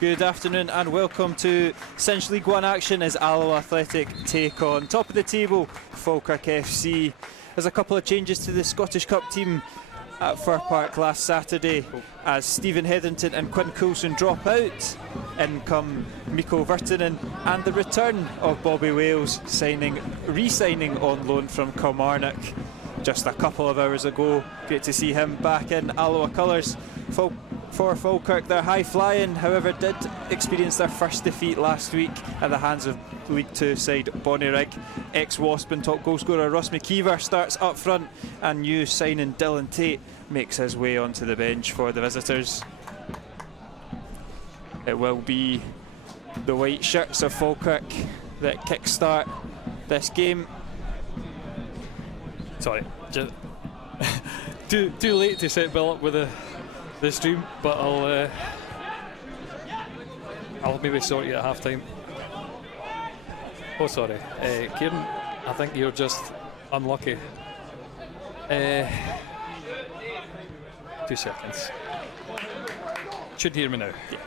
Good afternoon and welcome to Cinch League 1 action as Alloa Athletic take on top of the table Falkirk FC. There's a couple of changes to the Scottish Cup team at Fir Park last Saturday as Stephen Hetherington and Quinn Coulson drop out. In come Mikko Virtanen and the return of Bobby Wales, re-signing on loan from Kilmarnock just a couple of hours ago. Great to see him back in Alloa colours. For Falkirk, they're high flying, however did experience their first defeat last week at the hands of League 2 side Bonnyrigg. Ex-Wasp and top goal scorer Ross McKeever starts up front and new signing Dylan Tate makes his way onto the bench for the visitors. It will be the white shirts of Falkirk that kick-start this game. Sorry, just too late to set Bill up with the stream, but I'll maybe sort you at half time. Oh, sorry, Kieran, I think you're just unlucky. 2 seconds. Should hear me now. Yeah.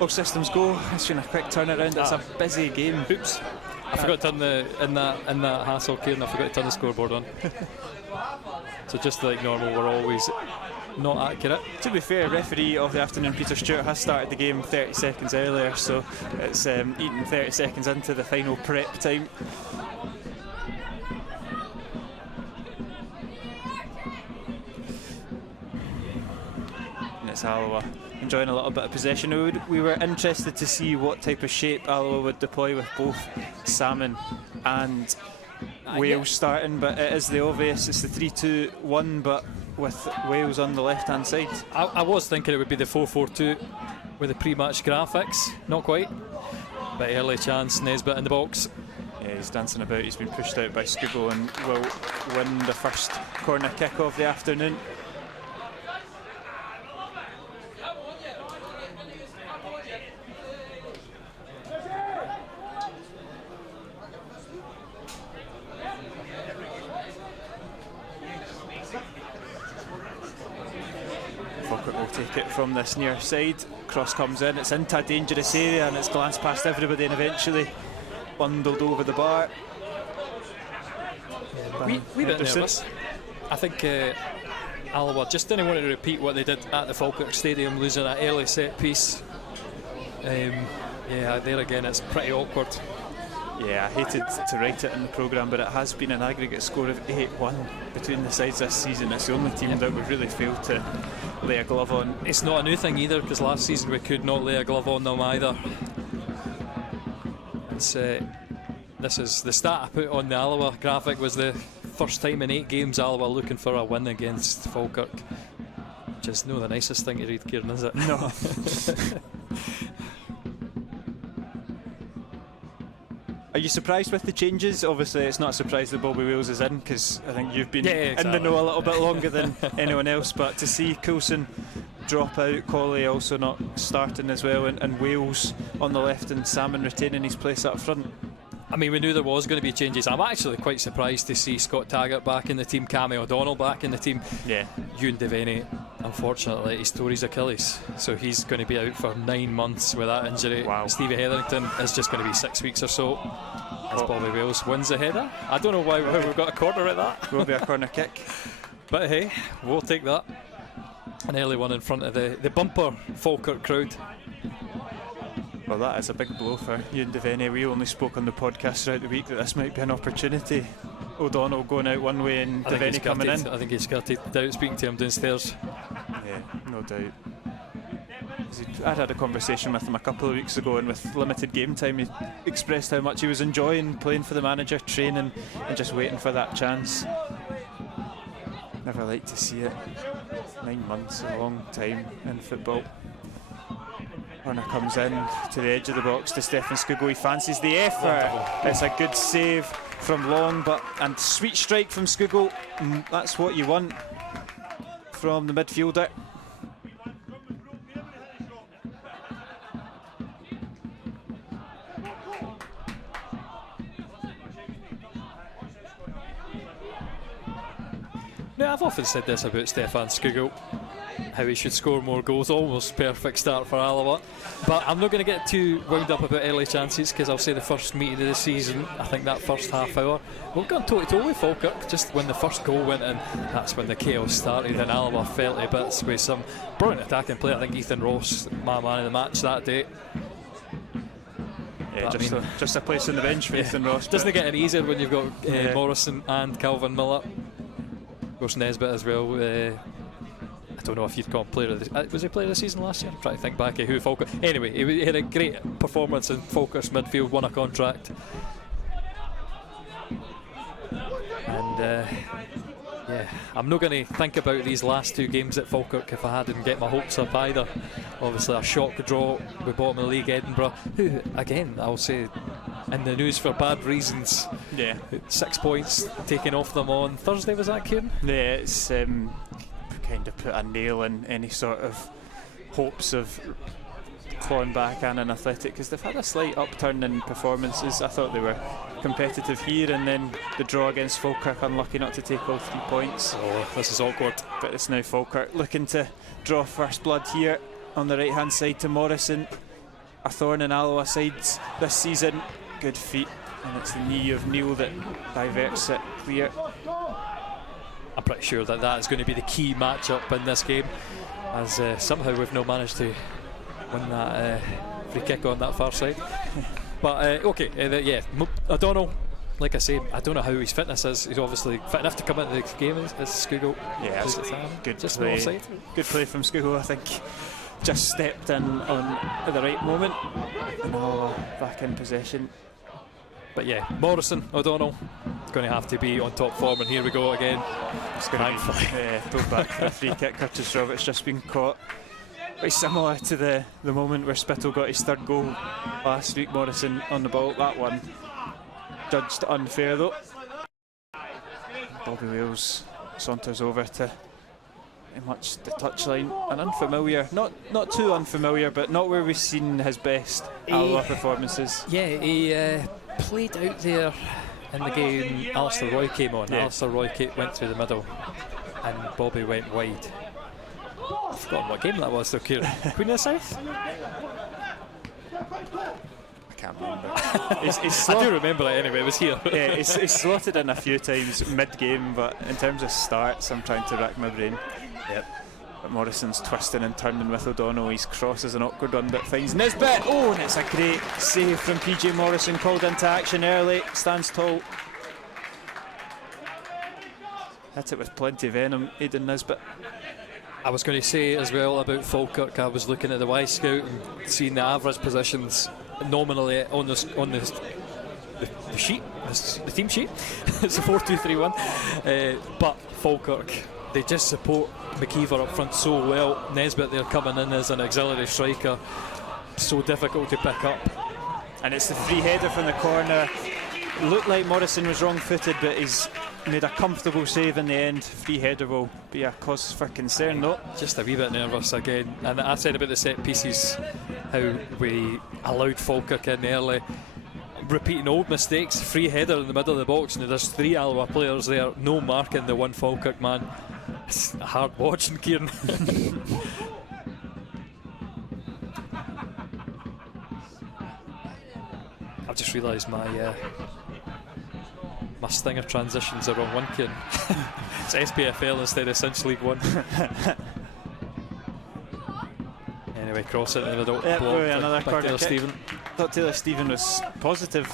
All systems go. It's been a quick turnaround. It's a busy game. Oops, I forgot to turn in that hassle, Kieran. I forgot to turn the scoreboard on. So just like normal, we're always not accurate. To be fair, referee of the afternoon, Peter Stewart, has started the game 30 seconds earlier, so it's eaten 30 seconds into the final prep time. And it's Alloa enjoying a little bit of possession. We were interested to see what type of shape Alloa would deploy with both Salmon and Wales starting, but it is the obvious. It's the 3-2-1, but with Wales on the left-hand side. I was thinking it would be the 4-4-2 with the pre-match graphics. Not quite, but early chance. Nesbitt in the box. Yeah, he's dancing about. He's been pushed out by Skugel and will win the first corner kick of the afternoon. Take it from this near side. Cross comes in, it's into a dangerous area and it's glanced past everybody and eventually bundled over the bar. We bit nervous. I think Alloa just didn't want to repeat what they did at the Falkirk Stadium, losing that early set piece. Yeah, there again it's pretty awkward. Yeah, I hated to write it in the programme, but it has been an aggregate score of 8-1 between the sides this season. It's the only team that we've really failed to lay a glove on. It's not a new thing either, because last season we could not lay a glove on them either. It's this is the stat I put on the Alloa graphic was the first time in 8 games Alloa looking for a win against Falkirk, which is not the nicest thing to read, Kieran, is it? No. Are you surprised with the changes? Obviously it's not a surprise that Bobby Wales is in, because I think you've been in the know a little bit longer than anyone else, but to see Coulson drop out, Colley also not starting as well, and Wales on the left and Salmon retaining his place up front. I mean, we knew there was going to be changes. I'm actually quite surprised to see Scott Taggart back in the team, Cammy O'Donnell back in the team. Yeah. Ewan Devaney, unfortunately, he's tore his Achilles, so he's going to be out for 9 months with that injury. Wow. Stevie Hetherington is just going to be 6 weeks or so. As Bobby Wales wins the header. I don't know why we've got a corner at that. Will be a corner kick. But hey, we'll take that. An early one in front of the bumper Falkirk crowd. Well, that is a big blow for Ewan Devaney. We only spoke on the podcast throughout the week that this might be an opportunity. O'Donnell going out one way and Devaney coming in. I think he's skirted out speaking to him downstairs. Yeah, no doubt. I'd had a conversation with him a couple of weeks ago, and with limited game time he expressed how much he was enjoying playing for the manager, training and just waiting for that chance. Never like to see it. 9 months, a long time in football. Runner comes in to the edge of the box to Stefan Skugel. He fancies the effort. It's a good save from Long, and sweet strike from Skugel. That's what you want from the midfielder. Yeah, I've often said this about Stefan Skugel, how he should score more goals. Almost perfect start for Alloa. But I'm not going to get too wound up about early chances, because I'll say the first meeting of the season, I think that first half hour, we've gone toe-to-toe with Falkirk. Just when the first goal went in, that's when the chaos started, and Alloa fell to bits with some brilliant attacking play. I think Ethan Ross, my man of the match that day. Yeah, just a place on the bench for Ethan Ross. Doesn't it get any easier when you've got Morrison and Calvin Miller? Of course, Nesbitt as well. I don't know if you'd call him player of the was he player of the season last year? I'm trying to think back at who Falkirk. Anyway, he had a great performance in Falkirk's midfield, won a contract. And yeah, I'm not going to think about these last two games at Falkirk if I hadn't get my hopes up either. Obviously a shock draw with bottom of the league Edinburgh, who again I'll say in the news for bad reasons. Yeah, 6 points taken off them on Thursday, was that, Kieran? Yeah, it's kind of put a nail in any sort of hopes of clawing back an Athletic, because they've had a slight upturn in performances. I thought they were competitive here, and then the draw against Falkirk, unlucky not to take all 3 points. Oh, this is awkward. But it's now Falkirk looking to draw first blood here on the right hand side to Morrison, a thorn in Alloa sides this season. Good feet, and it's the knee of Neil that diverts it clear. I'm pretty sure that that is going to be the key matchup in this game, as somehow we've not managed to win that free kick on that far side. But okay, yeah, O'Donnell, like I say, I don't know how his fitness is. He's obviously fit enough to come into the game as Skugel. Yeah, good just play. Offside. Good play from Skugel, I think. Just stepped in at the right moment, and all back in possession. But yeah, Morrison, O'Donnell, going to have to be on top form, and here we go again. It's going to be pulled back for a free kick. Curtis Roberts just been caught. Very similar to the moment where Spittle got his third goal last week. Morrison on the ball. That one judged unfair though. Bobby Wales saunters over to pretty much the touchline. An unfamiliar, not too unfamiliar, but not where we've seen his best Alloa performances. Yeah, he played out there in the game Alistair Roy came on. Yeah. Alistair Roy went through the middle and Bobby went wide. I've forgotten what game that was though, Kieran. Queen of the South? I can't remember. I do remember it anyway, it was here. Yeah, he's slotted in a few times mid-game, but in terms of starts, I'm trying to rack my brain. Yep. But Morrison's twisting and turning with O'Donnell. His cross is an awkward one, but finds Nesbitt. Oh, and it's a great save from PJ Morrison, called into action early. Stands tall. Hit it with plenty of venom, Aidan Nesbitt. I was going to say as well about Falkirk, I was looking at the Y-Scout and seeing the average positions nominally on the sheet, the team sheet. It's a 4-2-3-1. But Falkirk, they just support McKeever up front so well. Nesbitt, they're coming in as an auxiliary striker, so difficult to pick up. And it's the free header from the corner. It looked like Morrison was wrong-footed, but he's made a comfortable save in the end. Free header will be a cause for concern though. Just a wee bit nervous again. And I said about the set pieces, how we allowed Falkirk in early, repeating old mistakes. Free header in the middle of the box, and there's 3 Alloa players there, no marking the one Falkirk man. It's hard watching, Kieran. I've just realised my stinger transitions are on one, Kieran. It's SPFL instead of Cinch League 1. Anyway, cross it in the middle. Yep, another corner Taylor kick. Stephen. Thought Taylor Stephen was positive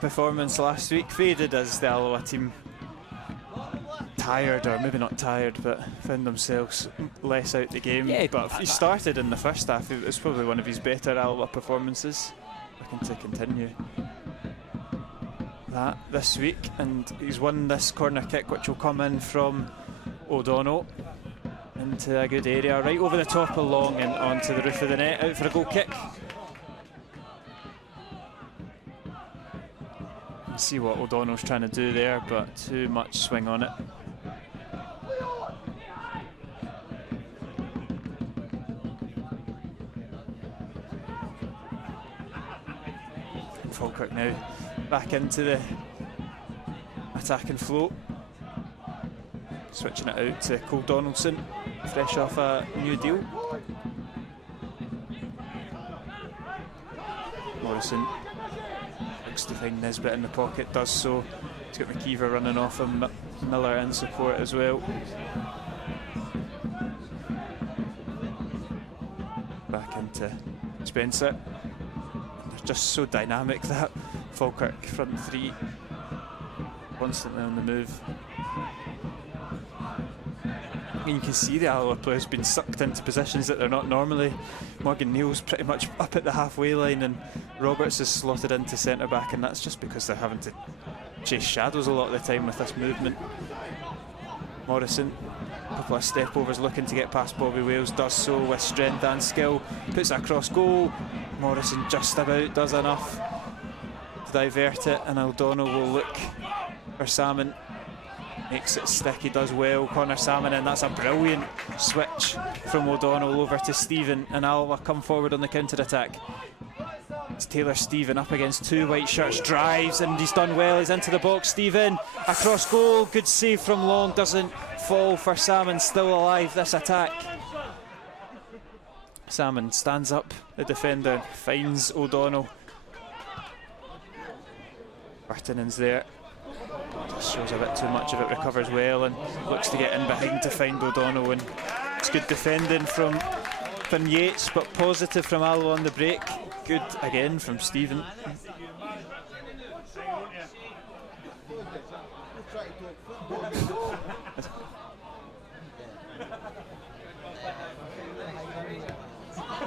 performance last week. Faded as the Alloa team tired, or maybe not tired, but found themselves less out the game. Yeah, but he started in the first half. It was probably one of his better Alloa performances. Looking to continue that this week, and he's won this corner kick, which will come in from O'Donnell into a good area, right over the top of Long and onto the roof of the net, out for a goal kick. See what O'Donnell's trying to do there, but too much swing on it. Falkirk now back into the attacking flow. Switching it out to Cole Donaldson, fresh off a new deal. Morrison looks to find Nisbet in the pocket, does so. He's got McKeever running off and Miller in support as well. Back into Spencer. They're just so dynamic, that Falkirk front three. Constantly on the move. And you can see the Alloa players being sucked into positions that they're not normally. Morgan Neal's pretty much up at the halfway line and Roberts is slotted into centre back, and that's just because they're having to chase shadows a lot of the time with this movement. Morrison, a couple of step overs looking to get past Bobby Wales, does so with strength and skill, puts it across goal. Morrison just about does enough to divert it, and O'Donnell will look for Salmon. Makes it stick, he does well. Connor Salmon, and that's a brilliant switch from O'Donnell over to Stephen, and Alloa come forward on the counter-attack. It's Taylor Stephen up against two white shirts, drives, and he's done well. He's into the box. Stephen across goal, good save from Long, doesn't fall for Salmon. Still alive, this attack. Salmon stands up, the defender finds O'Donnell. Vartinen's there, just shows a bit too much of it, recovers well and looks to get in behind to find O'Donnell, and it's good defending from Yates, but positive from Alloa on the break. Good again from Stephen.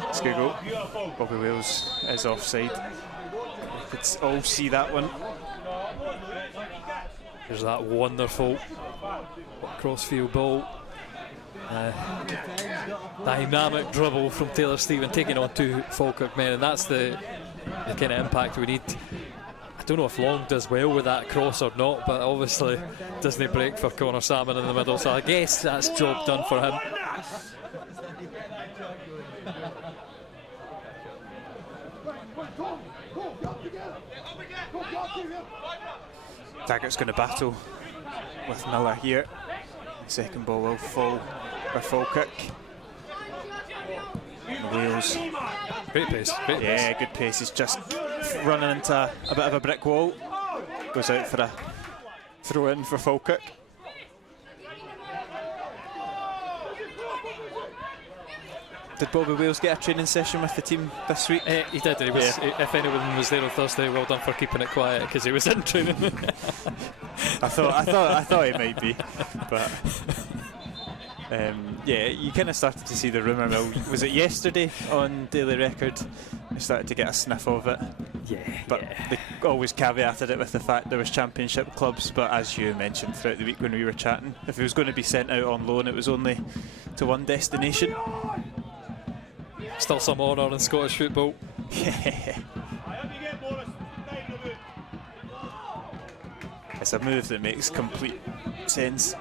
It's a good goal. Bobby Wales is offside. We could all see that one. There's that wonderful crossfield ball. Dynamic dribble from Taylor Stephen taking on two Falkirk men, and that's the kind of impact we need. I don't know if Long does well with that cross or not, but obviously doesn't break for Connor Salmon in the middle, so I guess that's job done for him. Taggart's going to battle with Miller here. Second ball will fall for Falkirk. Wales. Great pace. Yeah, good pace. He's just running into a bit of a brick wall. Goes out for a throw in for Falkirk. Did Bobby Wales get a training session with the team this week? He did. He was, if anyone was there on Thursday, well done for keeping it quiet, because he was in training. I thought he might be, but yeah, you kind of started to see the rumour mill. Was it yesterday on Daily Record? I started to get a sniff of it. But they always caveated it with the fact there was championship clubs. But as you mentioned throughout the week when we were chatting, if he was going to be sent out on loan, it was only to one destination. Still some honour in Scottish football. Yeah. It's a move that makes complete sense.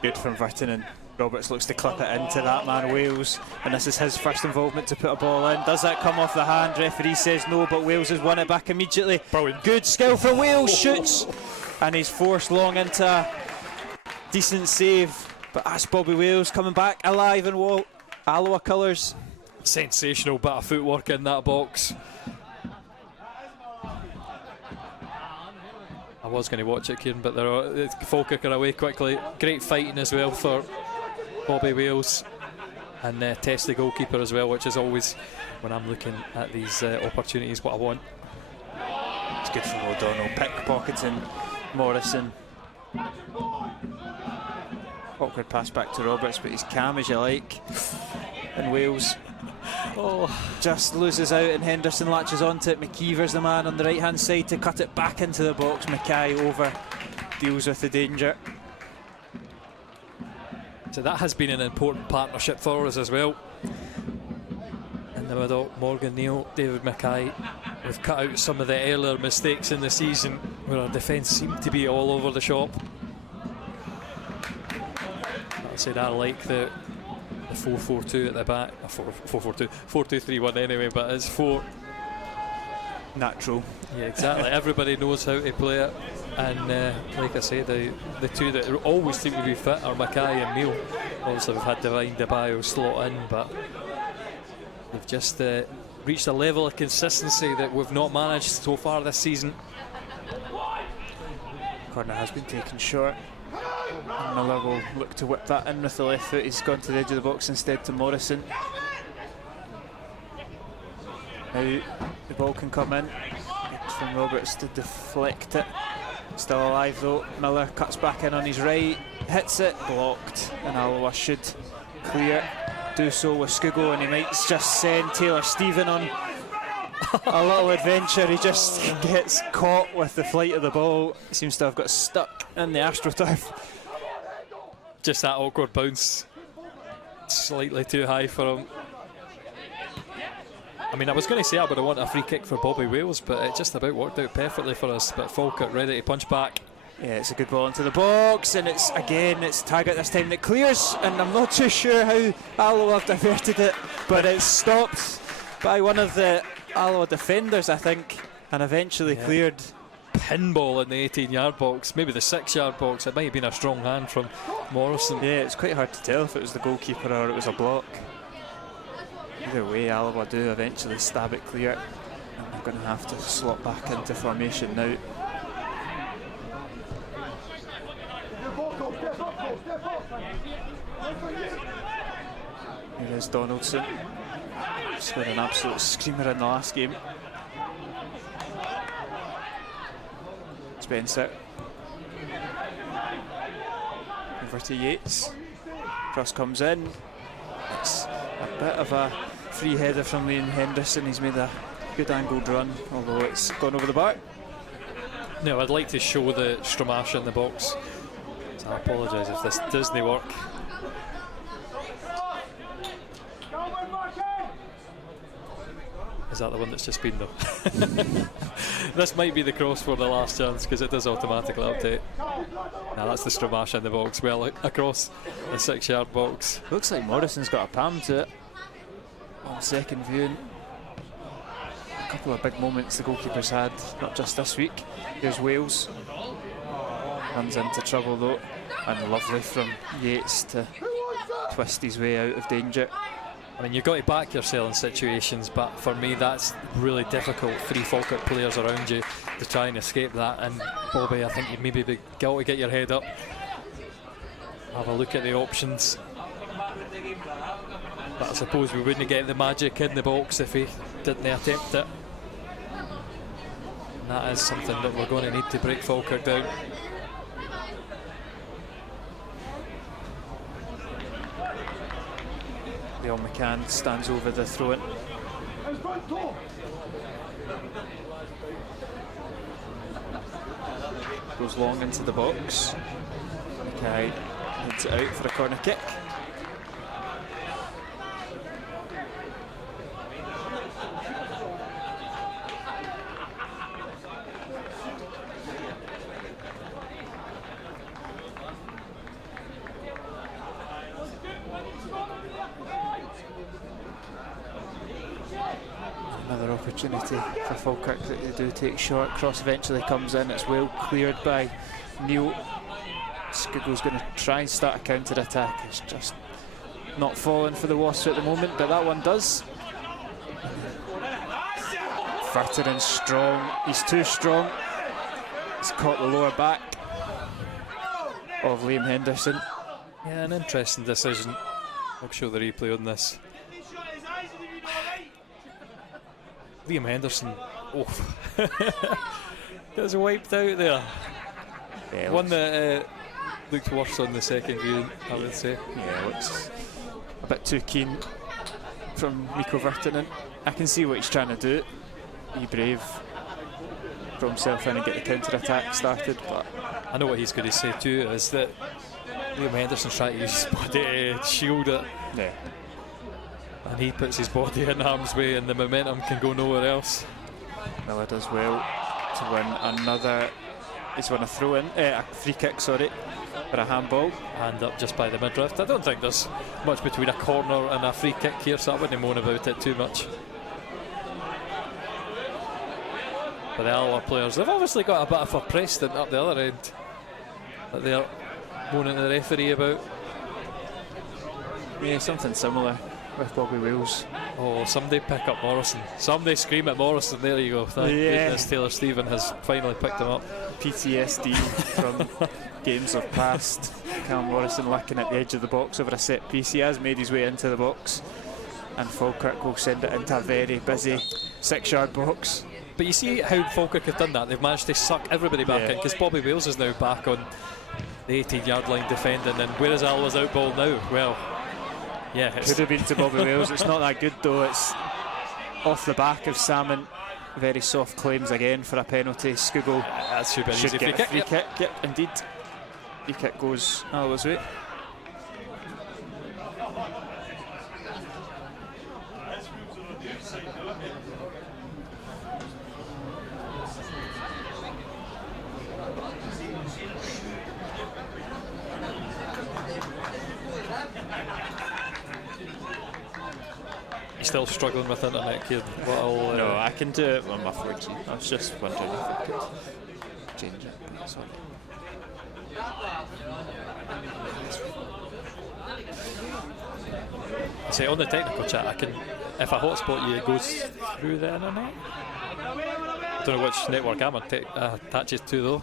Good from Vartinen. Roberts looks to clip it into that man Wales, and this is his first involvement to put a ball in. Does that come off the hand? Referee says no, but Wales has won it back immediately. Brilliant. Good skill from Wales, shoots, and he's forced Long into a decent save. But that's Bobby Wales coming back alive in Alloa colours. Sensational bit of footwork in that box. I was going to watch it, Kieran, but Falkirk are away quickly. Great fighting as well for Bobby Wales, and test the goalkeeper as well, which is always, when I'm looking at these opportunities, what I want. It's good from O'Donnell, pickpocketing Morrison. Awkward pass back to Roberts, but he's calm as you like. And Wales just loses out, and Henderson latches onto it. McKeever's the man on the right hand side to cut it back into the box. Mackay over, deals with the danger. So that has been an important partnership for us as well. In the middle, Morgan Neal, David Mackay. We've cut out some of the earlier mistakes in the season where our defence seemed to be all over the shop. I said I like the 4-4-2 at the back. 4-4-2, 4-2-3-1 anyway, but it's 4. Natural. Yeah, exactly. Everybody knows how to play it, and like I say, the two that always seem to be fit are Mackay and Neil. Obviously, we've had Divine DeBio slot in, but we've just reached a level of consistency that we've not managed so far this season. Corner has been taken short. And Miller will look to whip that in with the left foot. He's gone to the edge of the box instead to Morrison. Now the ball can come in. It's from Roberts to deflect it. Still alive though. Miller cuts back in on his right, hits it, blocked, and Alloa should clear. Do so with Scugo, and he might just send Taylor Stephen on a little adventure. He just gets caught with the flight of the ball. He seems to have got stuck in the AstroTurf. Just that awkward bounce, slightly too high for him. I mean, I was going to say I would have wanted a free kick for Bobby Wales, but it just about worked out perfectly for us. But Falkirk ready to punch back. Yeah, it's a good ball into the box, and it's Taggart this time that clears, and I'm not too sure how Alloa have diverted it, but it's stopped by one of the Alloa defenders, I think, and eventually cleared. Pinball in the 18-yard box, maybe the 6-yard box. It might have been a strong hand from Morrison. Yeah, it's quite hard to tell if it was the goalkeeper or it was a block. Either way, Alloa do eventually stab it clear, and they're going to have to slot back into formation now. Here is Donaldson. Scored an absolute screamer in the last game. Spencer. Over to Yates. Cross comes in. It's a bit of a free header from Liam Henderson. He's made a good angled run, although it's gone over the bar. No, I'd like to show the Stramash in the box. So I apologise if this doesn't work. Is that the one that's just been though? This might be the cross for the last chance because it does automatically update. Now that's the Stramash in the box, well across the 6-yard box. Looks like Morrison's got a palm to it on second viewing. A couple of big moments the goalkeeper's had, not just this week. Here's Wales. Runs into trouble though, and lovely from Yates to twist his way out of danger. I mean, you've got to back yourself in situations, but for me that's really difficult. 3 Falkirk players around you to try and escape that, and Bobby, I think you'd maybe got to get your head up, have a look at the options. But I suppose we wouldn't get the magic in the box if he didn't attempt it. And that is something that we're going to need to break Falkirk down. Leon McCann stands over the throw-in. Goes long into the box. Okay, heads it out for a corner kick. Another opportunity for Falkirk that they do take short. Cross eventually comes in. It's well cleared by Neil. Scugo's going to try and start a counter attack. It's just not falling for the Wasps at the moment, but that one does. Verteren strong. He's too strong. He's caught the lower back of Liam Henderson. Yeah, an interesting decision. I'll show the replay on this. Liam Henderson, gets wiped out there. Yeah, one that looked worse on the second view, I would say. Yeah, looks a bit too keen from Mikko Virtanen. I can see what he's trying to do. Be brave, throw himself in and get the counter attack started. But I know what he's going to say too, is that Liam Henderson's trying to use his body to shield it. Yeah. And he puts his body in harm's way and the momentum can go nowhere else. Miller does well to win another He's won a throw-in, a free kick, sorry, for a handball. Hand up just by the midriff. I don't think there's much between a corner and a free kick here, so I wouldn't moan about it too much. But the Alloa players, they've obviously got a bit of a precedent up the other end that they're moaning to the referee about. Yeah, something similar with Bobby Wales. Oh, somebody pick up Morrison. Somebody scream at Morrison. There you go. Thank goodness Taylor Stephen has finally picked him up. PTSD from games of past. Cam Morrison looking at the edge of the box over a set piece. He has made his way into the box, and Falkirk will send it into a very busy 6-yard box. But you see how Falkirk have done that. They've managed to suck everybody back in, because Bobby Wales is now back on the 18-yard line defending. And where is Alloa's out ball now? Well, yeah, could have been to Bobby Wales. It's not that good though. It's off the back of Salmon. Very soft claims again for a penalty. Skugel that should be an easy get free a free kick. Yep, indeed. Free kick goes Alloa's way. Still struggling with internet, Kieran. No, I can do it on my 4G. I was just wondering if I could change it. Sorry. See, on the technical chat, I can, if I hotspot you, it goes through the internet. I don't know which network I'm attaches to though.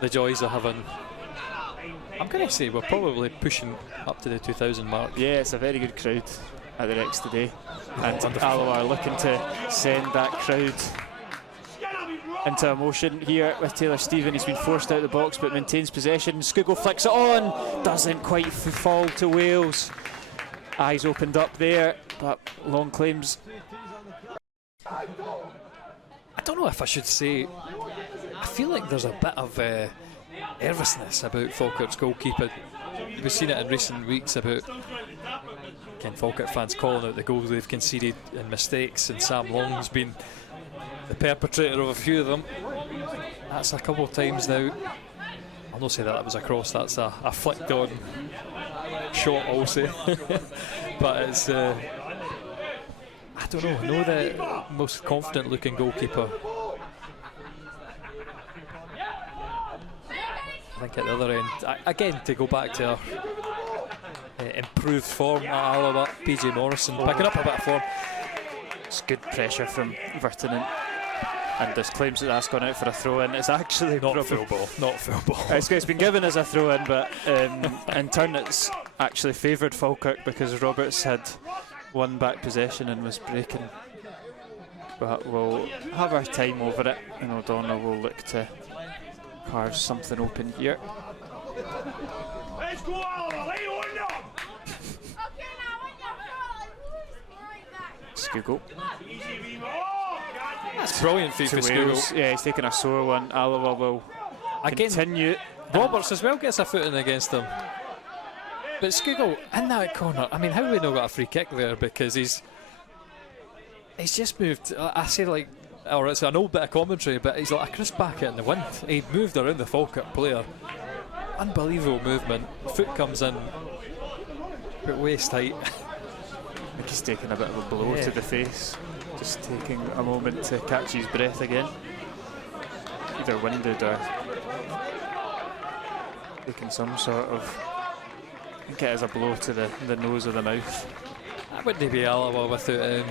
The joys of having. I'm going to say we're probably pushing up to the 2,000 mark. Yeah, it's a very good crowd at the Rex today. And Alloa are looking to send that crowd into emotion here with Taylor Stephen. He's been forced out of the box but maintains possession. Skugel flicks it on, doesn't quite fall to Wales. Eyes opened up there, but long claims. I don't know if I should say, I feel like there's a bit of nervousness about Falkirk's goalkeeper. We've seen it in recent weeks about Falkirk fans calling out the goals they've conceded and mistakes, and Sam Long's been the perpetrator of a few of them. That's a couple of times now. I'll not say that was a cross, that's a flicked on shot, I'll say. But it's I don't know, I know the most confident looking goalkeeper, I think at the other end, again, to go back to our improved form at Alloa, PJ Morrison picking up a bit of form. It's good pressure from Virtanen, and there's claims that that's gone out for a throw-in. It's actually not full ball. Not full ball. It's been given as a throw-in, but in turn it's actually favoured Falkirk because Roberts had won back possession and was breaking. But we'll have our time over it, and O'Donnell will look to carve something open here. Let's go, Alloa! Skugel. That's brilliant feat for Skugel. Yeah, he's taking a sore one. Alloa will continue. Roberts as well gets a foot in against him. But Skugel in that corner, I mean, how have we not got a free kick there? Because he's just moved, I say like, or it's an old bit of commentary, but he's like a crisp packet in the wind. He moved around the Falkirk player. Unbelievable movement. Foot comes in, but waist height. I think he's taking a bit of a blow to the face. Just taking a moment to catch his breath again. Either winded or taking some sort of, I think it is a blow to the nose or the mouth. That wouldn't be Alloa without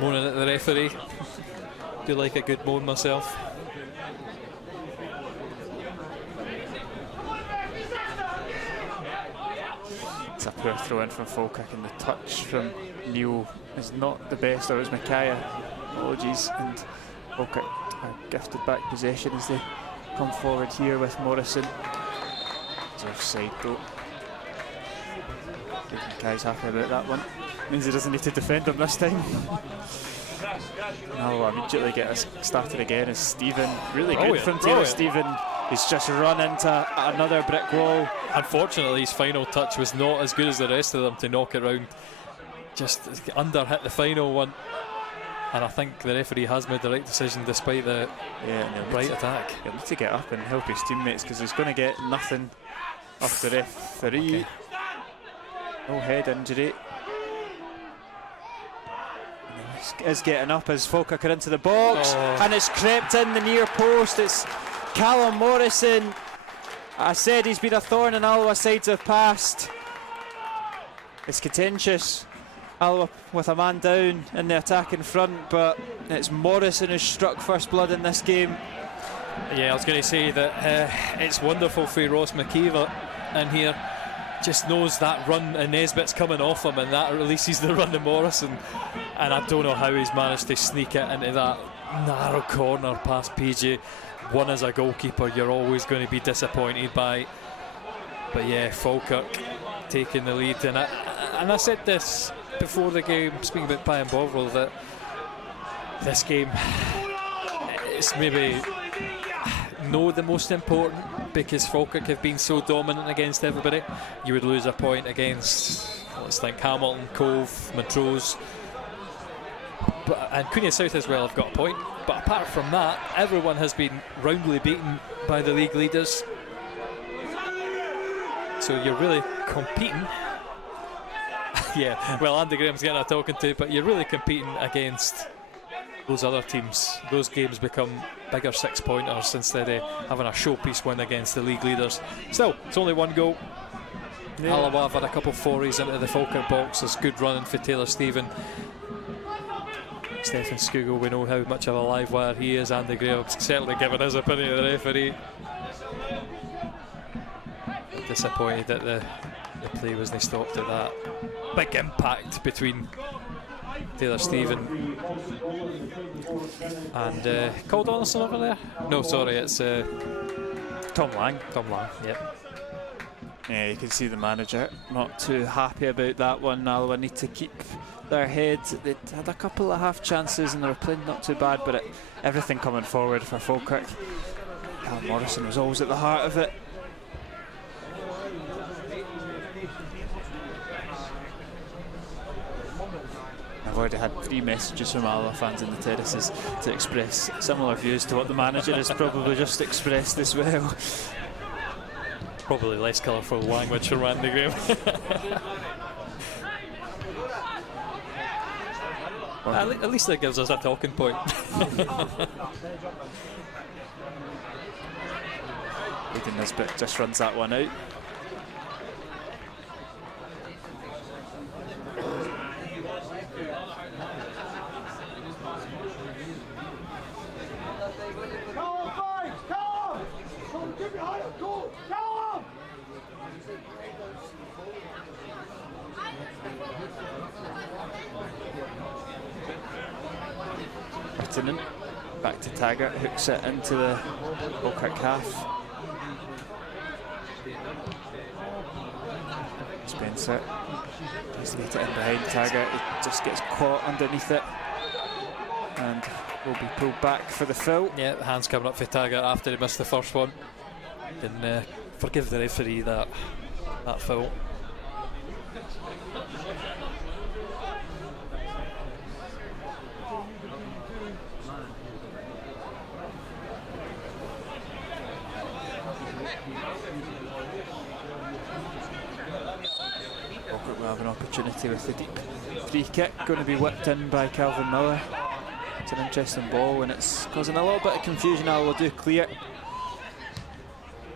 moaning at the referee. Do like a good moan myself. It's a poor throw in from Falkirk, and the touch from Neil is not the best, or it was Micaiah. Apologies, and Falkirk are gifted back possession as they come forward here with Morrison. It's offside though. I think Micaiah's happy about that one. Means he doesn't need to defend him this time. Now we'll immediately get us started again as Stephen. Really good from Taylor Stephen. He's just run into another brick wall. Unfortunately, his final touch was not as good as the rest of them to knock it round. Just under hit the final one. And I think the referee has made the right decision despite the right attack. He'll need to get up and help his teammates because he's going to get nothing off the referee. Okay. No head injury. Is getting up as Falkirk are into the box, and it's crept in the near post. It's Callum Morrison. I said he's been a thorn in Alloa sides of past. It's contentious. Alloa with a man down in the attack in front, but it's Morrison who's struck first blood in this game. Yeah, I was going to say that it's wonderful for Ross McKeever in here. Just knows that run and Nesbitt's coming off him, and that releases the run to Morrison. And I don't know how he's managed to sneak it into that narrow corner past PJ. One as a goalkeeper, you're always going to be disappointed by. But yeah, Falkirk taking the lead. And I said this before the game, speaking about Pie and Bovril, that this game is maybe not the most important because Falkirk have been so dominant against everybody. You would lose a point against, let's think, Hamilton, Cove, Montrose, and Queen of South as well have got a point. But apart from that, everyone has been roundly beaten by the league leaders. So you're really competing. Yeah, well, Andy Graham's getting a talking to, but you're really competing against those other teams. Those games become bigger 6-pointers instead of having a showpiece win against the league leaders. Still, it's only one goal. Yeah. Alloa have had a couple of forays into the Falkirk box. There's good running for Taylor Stephen. Stephen Skugel, we know how much of a live wire he is. Andy Graham's certainly given his opinion to the referee. Disappointed that the play wasn't stopped at that. Big impact between Taylor Stephen and Cole Donaldson over there. No, sorry, it's Tom Lang. Tom Lang, yep. Yeah, you can see the manager not too happy about that one. Alloa need to keep their head. They'd had a couple of half chances and they were playing not too bad, but everything coming forward for Falkirk. Callum Morrison was always at the heart of it. I've already had 3 messages from Alloa fans in the terraces to express similar views to what the manager has probably just expressed as well. Probably less colourful language from Andy Graham. At least that gives us a talking point. Aidan Nisbet just runs that one out. Back to Taggart, hooks it into the Falkirk half. Spencer tries to get it in behind Taggart, he just gets caught underneath it and will be pulled back for the foul. Yeah, the hands coming up for Taggart after he missed the first one. Can forgive the referee that foul. Falkirk will have an opportunity with the deep free kick, going to be whipped in by Calvin Miller. It's an interesting ball and it's causing a little bit of confusion. Alloa do clear.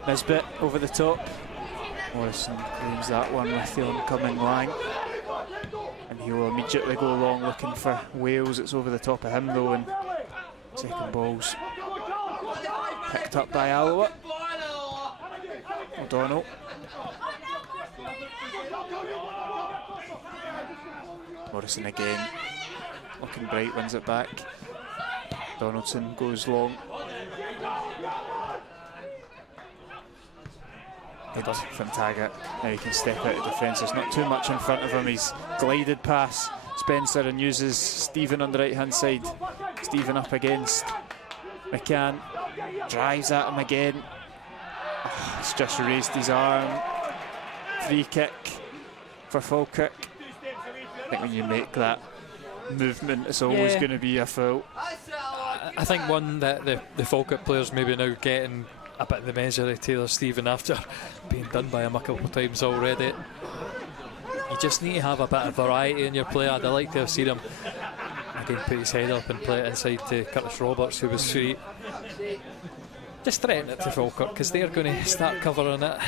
Nisbet over the top. Morrison claims that one with the oncoming Lang. And he will immediately go along looking for Wales. It's over the top of him though, and second ball's picked up by Alloa. O'Donnell. Morrison again, looking bright, wins it back. Donaldson goes long. Good from Taggart. Now he can step out of defence. There's not too much in front of him. He's glided past Spencer and uses Stephen on the right hand side. Stephen up against McCann. Drives at him again. Oh, he's just raised his arm. Free kick for Falkirk. I think when you make that movement, it's always going to be a foul. I think one that the Falkirk players maybe now getting a bit of the measure of Taylor Stephen after being done by him a couple of times already. You just need to have a bit of variety in your play. I'd like to have seen him again put his head up and play it inside to Curtis Roberts, who was free. Just threaten it to Falkirk, because they're going to start covering it.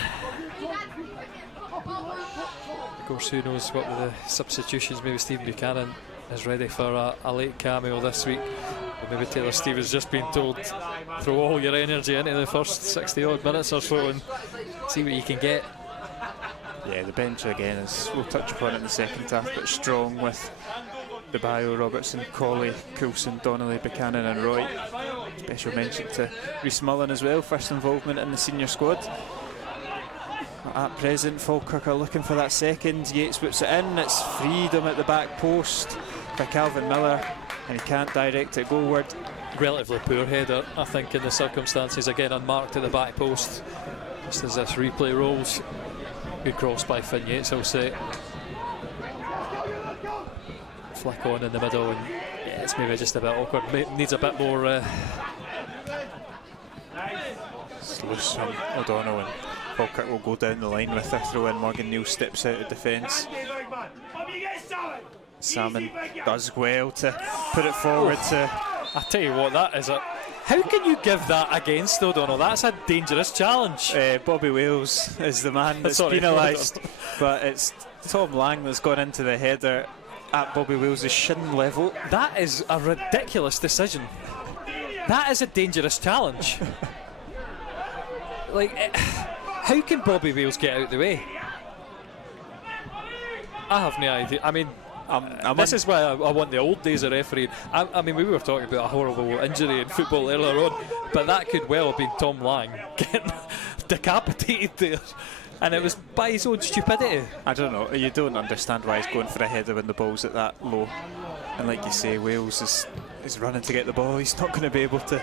Of course, who knows what with the substitutions. Maybe Stephen Buchanan is ready for a late cameo this week. Or maybe Taylor Stevens just been told, throw all your energy into the first 60 odd minutes or so and see what you can get. Yeah, the bench again is, we'll touch upon it in the second half, but strong with the Bio, Robertson, Colley, Coulson, Donnelly, Buchanan and Roy. Special mention to Rhys Mullen as well, first involvement in the senior squad. At present, Falkirk are looking for that second. Yates whips it in, it's freedom at the back post by Calvin Miller, and he can't direct it goalward. Relatively poor header, I think, in the circumstances. Again, unmarked at the back post. Just as this replay rolls. Good cross by Finn Yates, I'll say. Flick on in the middle, and yeah, it's maybe just a bit awkward. Needs a bit more. It's loose from O'Donnell, and Falkirk will go down the line with their throw in. Morgan Neal steps out of defence. Salmon does well to put it forward to. I tell you what, that is a. How can you give that against O'Donnell? That's a dangerous challenge. Bobby Wales is the man that's penalised, but it's Tom Lang that's gone into the header at Bobby Wales' shin level. That is a ridiculous decision. That is a dangerous challenge. Like, how can Bobby Wales get out of the way? I have no idea. I mean, this is why I want the old days of refereeing. I mean, we were talking about a horrible injury in football earlier on, but that could well have been Tom Lang getting decapitated there, and it was by his own stupidity. I don't know, you don't understand why he's going for a header when the ball's at that low, and like you say, Wales is running to get the ball. He's not going to be able to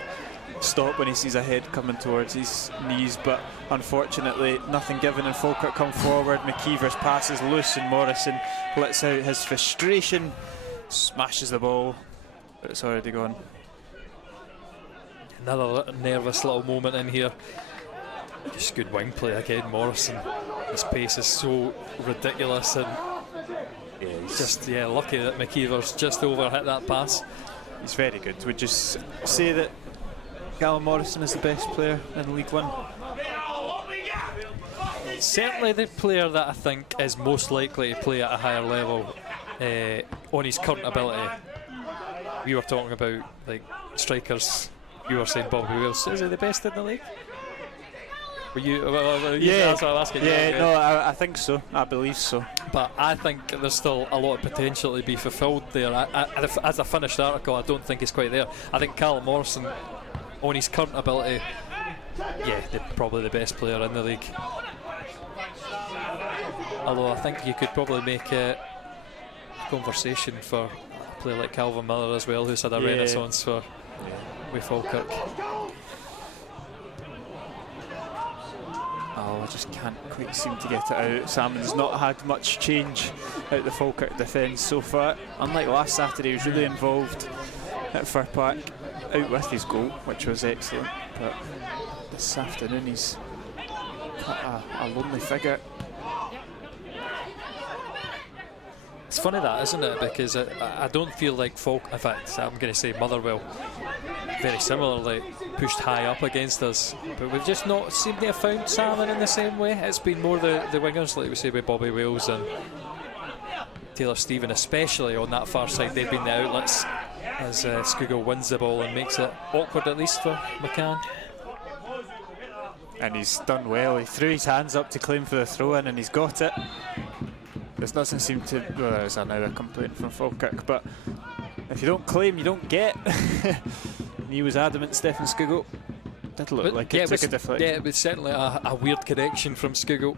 stop when he sees a head coming towards his knees, but unfortunately nothing given, and Falkirk come forward. McKeever's pass is loose and Morrison lets out his frustration, smashes the ball, but it's already gone. Another nervous little moment in here. Just good wing play again, Morrison. His pace is so ridiculous, and he's just lucky that McKeever's just overhit that pass. He's very good. Would you say that Callum Morrison is the best player in League One? Certainly the player that I think is most likely to play at a higher level on his current ability. We were talking about like strikers. You were saying Bobby Wales. Is he the best in the league? Were you? Yeah, that's what I'm asking. No, I think so. I believe so. But I think there's still a lot of potential to be fulfilled there. As a finished article, I don't think he's quite there. I think Callum Morrison, on his current ability, probably the best player in the league. Although I think you could probably make a conversation for a player like Calvin Miller as well, who's had a renaissance for with Falkirk. I just can't quite seem to get it out. Salmon's not had much change out the Falkirk defence so far. Unlike last Saturday, he was really involved at Fir Park, out with his goal, which was excellent. But this afternoon he's a lonely figure. It's funny that, isn't it? Because I don't feel like in fact, I'm going to say Motherwell very similarly pushed high up against us, but we've just not seemed to have found Salmon in the same way. It's been more the wingers, like we say, with Bobby Wales and Taylor Stephen, especially on that far side. They've been the outlets as Scugo wins the ball and makes it awkward, at least for McCann. And he's done well. He threw his hands up to claim for the throw-in, and he's got it. There doesn't seem to. Well, there's now a complaint from Falkirk, but if you don't claim, you don't get. He was adamant, Stefan Scugo. Did look like it took a deflection. Yeah, it was certainly a weird connection from Scugo.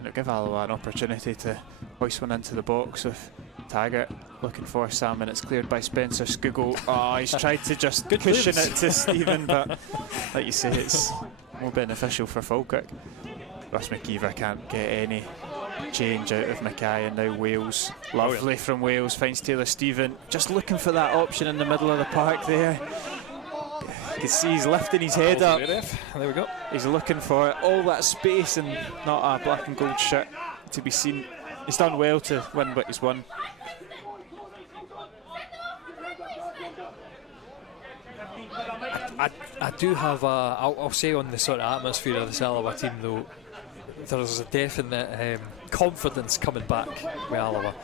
It'll give Alloa an opportunity to hoist one into the box with Taggart looking for Salmon. It's cleared by Spencer Scugo. He's tried to just cushion it to Stephen, but like you say, it's more beneficial for Falkirk. Russ McKeever can't get any change out of Mackay, and now Wales. Lovely from Wales, finds Taylor Stephen. Just looking for that option in the middle of the park there. You can see he's lifting his head up. There we go. He's looking for all that space and not a black and gold shirt to be seen. He's done well to win what he's won. I do have I'll say on the sort of atmosphere of the Alloa team though, there's a definite confidence coming back with Alloa.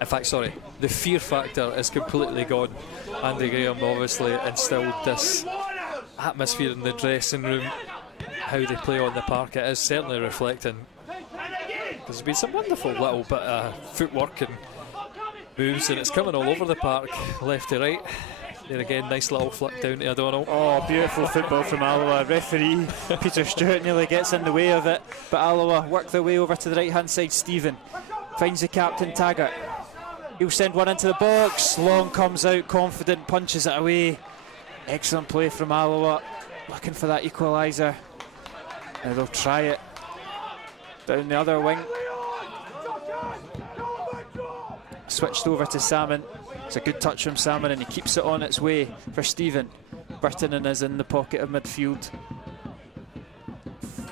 In fact, sorry, the fear factor is completely gone. Andy Graham obviously instilled this atmosphere in the dressing room. How they play on the park, it is certainly reflecting. There's been some wonderful little bit of footwork and moves, and it's coming all over the park, left to right. There again, nice little flick down to O'Donnell. Oh, beautiful football from Alloa. Referee Peter Stewart nearly gets in the way of it, but Alloa work their way over to the right hand side. Stephen finds the captain Taggart. He'll send one into the box. Long comes out, confident, punches it away. Excellent play from Alloa, looking for that equaliser. Now they'll try it down the other wing. Switched over to Salmon. It's a good touch from Salmon, and he keeps it on its way for Stephen. Burtonen is in the pocket of midfield.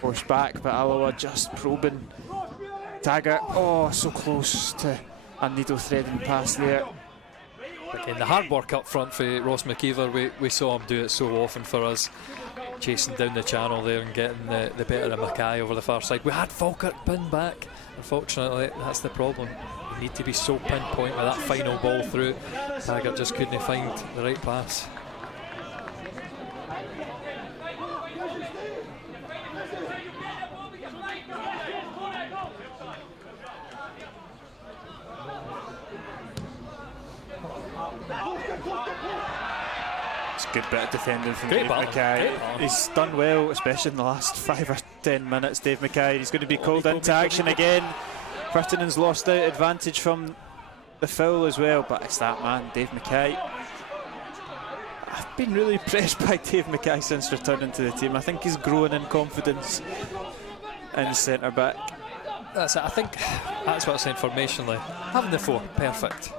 Forced back, but Alloa just probing. Taggart, oh, so close to a needle threading pass there. Again, the hard work up front for Ross McKeever, we saw him do it so often for us, chasing down the channel there and getting the better of Mackay over the far side. We had Falkirk pinned back. Unfortunately, that's the problem. You need to be so pinpoint with that final ball through. Taggart just couldn't find the right pass. It's a good bit of defending from Great Dave ball. Mackay. He's done well, especially in the last 5 or 10 minutes. Dave Mackay, he's going to be called into action again. Burtonen's lost out advantage from the foul as well, but it's that man, Dave Mackay. I've been really impressed by Dave Mackay since returning to the team. I think he's growing in confidence in centre back. That's it. I think that's what I said formationally. Having the four, perfect.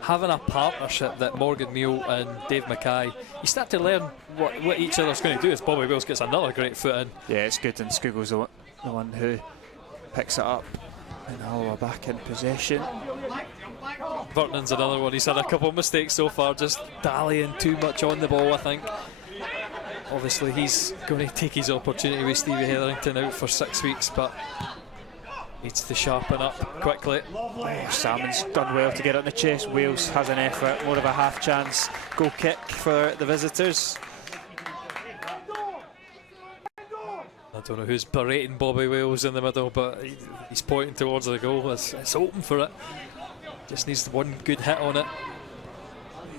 Having a partnership that Morgan Meal and Dave Mackay, you start to learn what each other's going to do as Bobby Wills gets another great foot in. Yeah, it's good, and Scoogle's the one who picks it up. And Alloa back in possession. Vernon's another one. He's had a couple of mistakes so far, just dallying too much on the ball, I think. Obviously, he's going to take his opportunity with Stevie Hetherington out for 6 weeks, but needs to sharpen up quickly. Oh, Salmon's done well to get it on the chest. Wales has an effort, more of a half chance. Goal kick for the visitors. I don't know who's berating Bobby Wales in the middle, but he's pointing towards the goal. It's open for it. Just needs one good hit on it.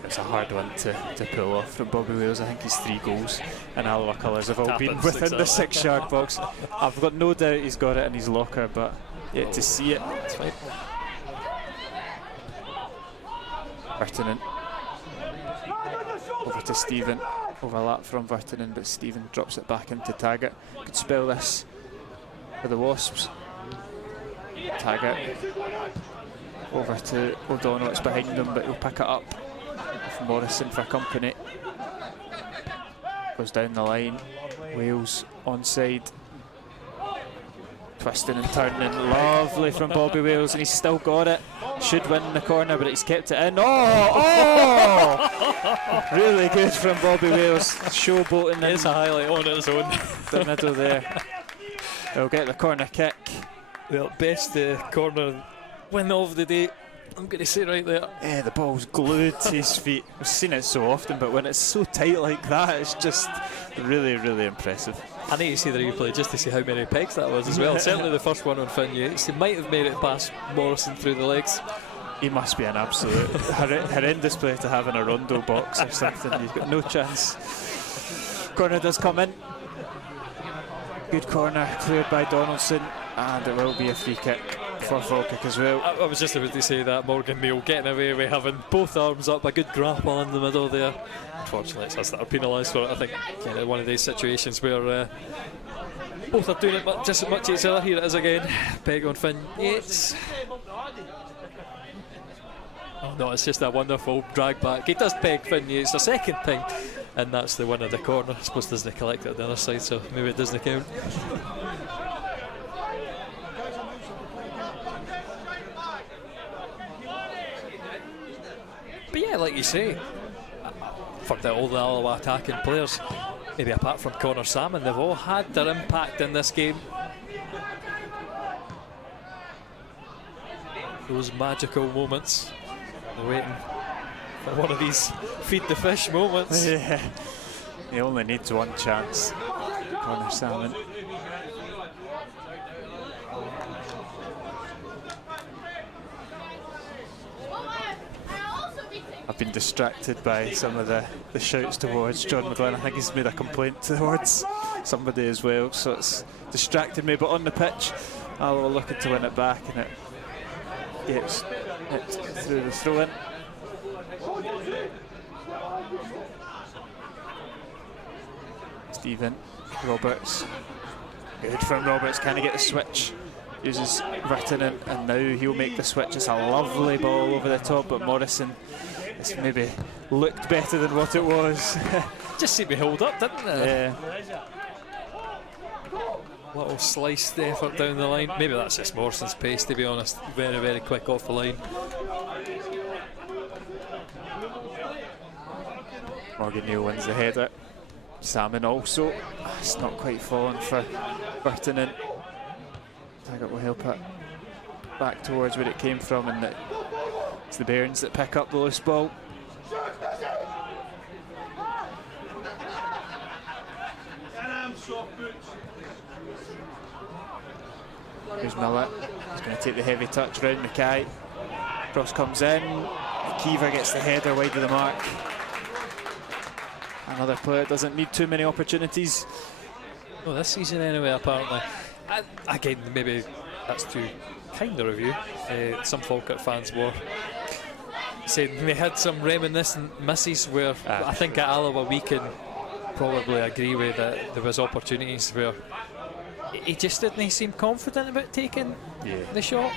It's a hard one to pull off from Bobby Wales. I think his 3 goals in Alloa colours have all been within the 6-yard box. I've got no doubt he's got it in his locker, but yet to see it. It's fine. Burtonen over to Stephen. Overlap from Burtonen, but Stephen drops it back into Taggart. Could spell this for the Wasps. Taggart over to O'Donnell. It's behind him, but he'll pick it up. With Morrison for company. Goes down the line. Wales onside. Twisting and turning. Lovely from Bobby Wales, and he's still got it. Should win the corner, but he's kept it in. Oh! Really good from Bobby Wales. Showboating in. It's a highlight on its own. The middle there. They'll get the corner kick. Well, best corner win of the day, I'm going to say right there. Yeah, the ball's glued to his feet. We've seen it so often, but when it's so tight like that, it's just really, really impressive. I need to see the replay just to see how many pegs that was as well. Certainly the first one on Finn Yates. He might have made it past Morrison through the legs. He must be an absolute horrendous player to have in a rondo box or something. He's got no chance. Corner does come in. Good corner, cleared by Donaldson, and it will be a free kick for Falkirk as well. I was just about to say that. Morgan Meal getting away with having both arms up, a good grapple in the middle there. Unfortunately, it's us that are penalised for it. I think one of these situations where Both are doing it just as much as each other. Here it is again. Peg on Finn Yates. Oh no, it's just a wonderful drag back. He does peg Finn Yates a second time, and that's the one of the corner. I suppose doesn't collect it on the other side, so maybe it doesn't count. But yeah, like you say, for all the Alloa attacking players, maybe apart from Connor Salmon, they've all had their impact in this game. Those magical moments. They're waiting for one of these feed the fish moments. Yeah, he only needs one chance, Connor Salmon. I've been distracted by some of the shouts towards John McGlynn. I think he's made a complaint towards somebody as well, so it's distracted me. But on the pitch, Alloa looking to win it back, and it gets it through the throw-in. Stephen Roberts, good from Roberts. Can he get the switch? Uses Virtanen, and now he'll make the switch. It's a lovely ball over the top, but Morrison, it's maybe looked better than what it was. Just seemed to be held up, didn't it? Yeah. Little sliced effort down the line. Maybe that's just Morrison's pace, to be honest. Very, very quick off the line. Morgan Neal wins the header. Salmon also. It's not quite fallen for Virtanen. Taggart will help it back towards where it came from, and it's the Bairns that pick up the loose ball. Here's Miller. He's going to take the heavy touch round Mackay. Cross comes in. Kiever gets the header wide of the mark. Another player doesn't need too many opportunities. Oh, this season anyway, apparently. Again, maybe that's too kind of review. Some Falkirk fans were saying they had some reminiscent misses where I think at Alloa we can probably agree with that there was opportunities where he just didn't seem confident about taking the shot.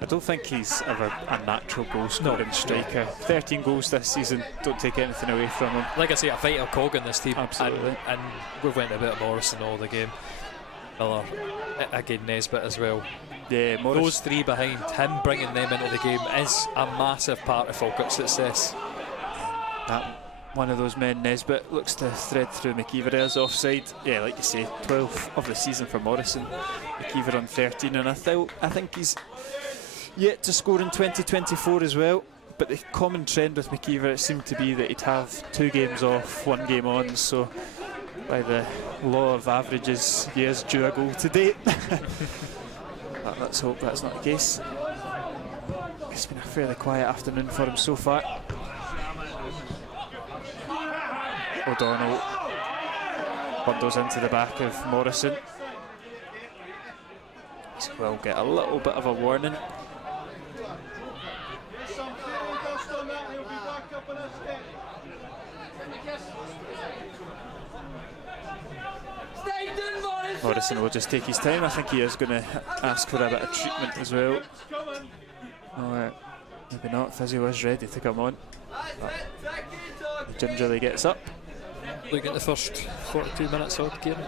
I don't think he's ever a natural goal scoring striker. 13 goals this season, don't take anything away from him. Like I say, a vital cog in this team. Absolutely. And we've went a bit of Morrison all the game. Miller, again Nesbitt as well. Yeah, those three behind him, bringing them into the game is a massive part of Falkirk's success. That one of those men, Nesbitt, looks to thread through McKeever offside. Yeah, like you say, 12 of the season for Morrison. McKeever on 13, and I think he's yet to score in 2024 as well. But the common trend with McKeever, it seemed to be that he'd have 2 games off, 1 game on. So by the law of averages, he is due a goal to date. Let's hope that's not the case. It's been a fairly quiet afternoon for him so far. O'Donnell bundles into the back of Morrison. He will get a little bit of a warning. Morrison will just take his time. I think he is going to ask for a bit of treatment as well. No, maybe not. Physio is ready to come on. But he gingerly gets up. Look at the first 42 minutes of the game.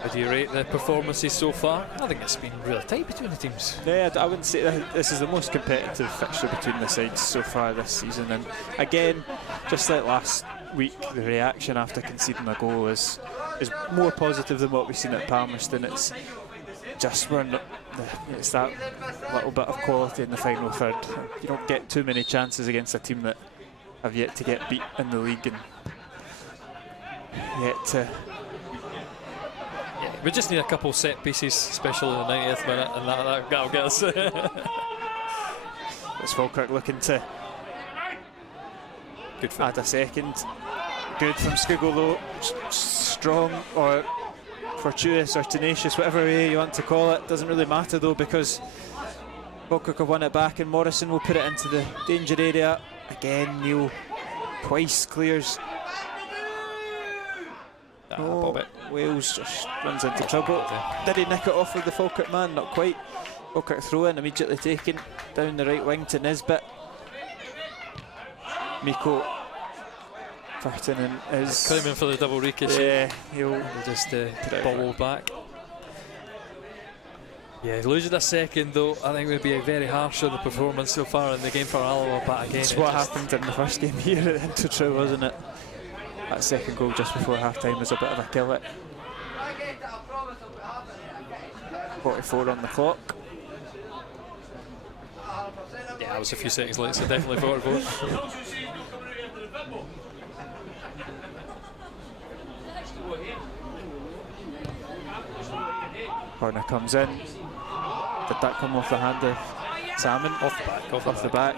How do you rate the performances so far? I think it's been really tight between the teams. Yeah, I wouldn't say this is the most competitive fixture between the sides so far this season. And again, just like last week, the reaction after conceding a goal is more positive than what we've seen at Palmerston. It's just it's that little bit of quality in the final third. You don't get too many chances against a team that have yet to get beat in the league and yet to. Yeah, we just need a couple set pieces, especially in the 90th minute, and that'll get us. It's Falkirk looking to add a second. Good from Skugel though. Strong or fortuitous or tenacious, whatever way you want to call it. Doesn't really matter though, because Falkirk have won it back and Morrison will put it into the danger area. Again, Neil twice clears. Oh, Wales just runs into trouble. Did he nick it off with the Falkirk man? Not quite. Falkirk throw in immediately taken down the right wing to Nisbet. Miko Vartinen is claiming for the double ricochet. Yeah, he'll just bobble back. Yeah, losing a second though, I think would be very harsh on the performance so far in the game for Alloa. But again, it's what happened in the first game here at Intertrue, wasn't it? That second goal just before half time was a bit of a kill it. 44 on the clock. Yeah, I was a few seconds late, so definitely 44. Corner comes in. Did that come off the hand of Salmon? Off the back, off the back.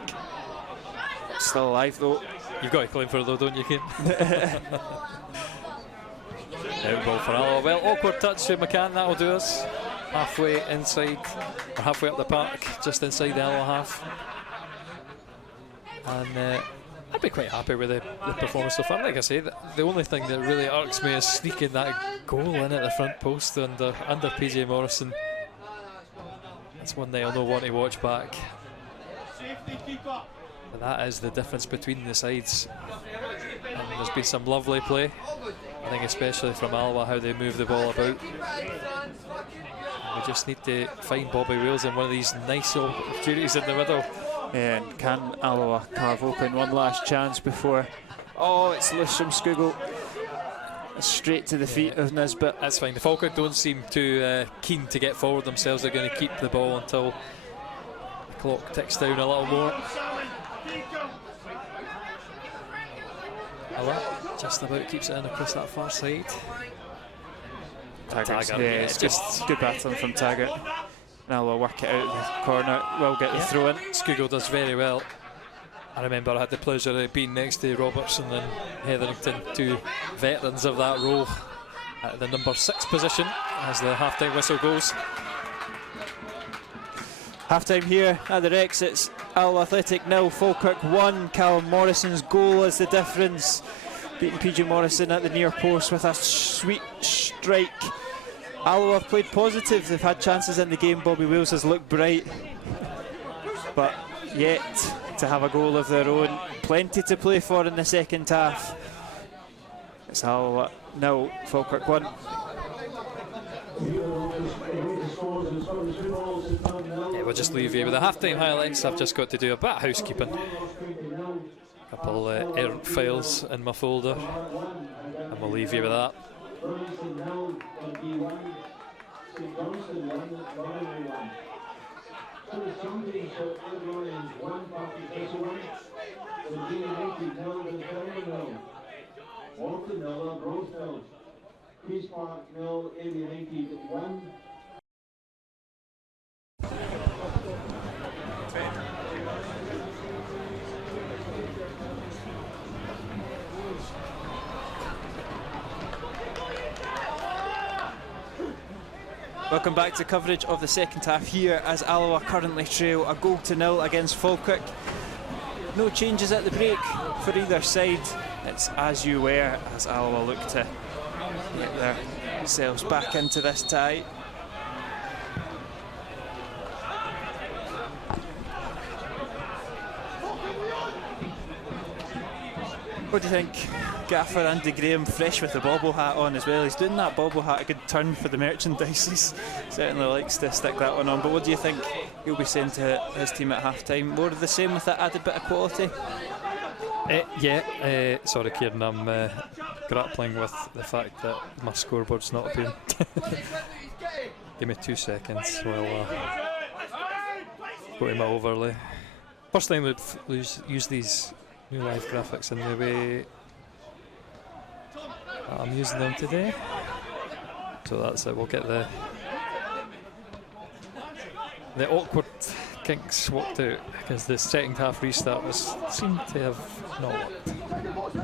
Still alive though. You've got to claim for it though, don't you, Kane? Out ball for Alloa. Well, awkward touch to McCann, that'll do us. Halfway inside, or halfway up the park, just inside the Alloa half. And I'd be quite happy with the performance so far. Like I say, the only thing that really irks me is sneaking that goal in at the front post under PJ Morrison. That's one thing I'll not want to watch back. But that is the difference between the sides. And there's been some lovely play. I think especially from Alloa, how they move the ball about. We just need to find Bobby Wales in one of these nice opportunities in the middle. And can Alloa carve open one last chance before... Oh, it's loose from Skugel. Straight to the feet of Nisbet. That's fine. The Falkirk don't seem too keen to get forward themselves. They're going to keep the ball until the clock ticks down a little more. Alloa just about keeps it in across that far side. Taggart, yeah, it's just good battling from Taggart. Now we'll work it out of the corner. We'll get the throw in. Skugel does very well. I remember I had the pleasure of being next to Robertson and Hetherington, two veterans of that role, at the number 6 position as the half-time whistle goes. Half-time here at the Rex. It's Alloa Athletic 0, Falkirk 1. Callum Morrison's goal is the difference, beating PJ Morrison at the near post with a sweet strike. Alloa have played positive. They've had chances in the game. Bobby Wales has looked bright, but yet to have a goal of their own. Plenty to play for in the second half. It's Alloa 0, Falkirk 1. Yeah, we'll just leave you with the half-time highlights. I've just got to do a bit of housekeeping. A couple errant files in my folder, and we'll leave you with that. Welcome back to coverage of the second half here as Alloa currently trail 1-0 against Falkirk. No changes at the break for either side. It's as you were as Alloa look to get themselves back into this tie. What do you think? Gaffer Andy Graham fresh with the bobble hat on as well. He's doing that bobble hat a good turn for the merchandise. He certainly likes to stick that one on. But what do you think he'll be saying to his team at half time? More of the same with that added bit of quality? Sorry Kieran, I'm grappling with the fact that my scoreboard's not appearing. Give me 2 seconds while I go to my overlay. First time we've used these new live graphics in the way I'm using them today. So that's it, we'll get the awkward kinks worked out because the second half restart seemed to have not worked.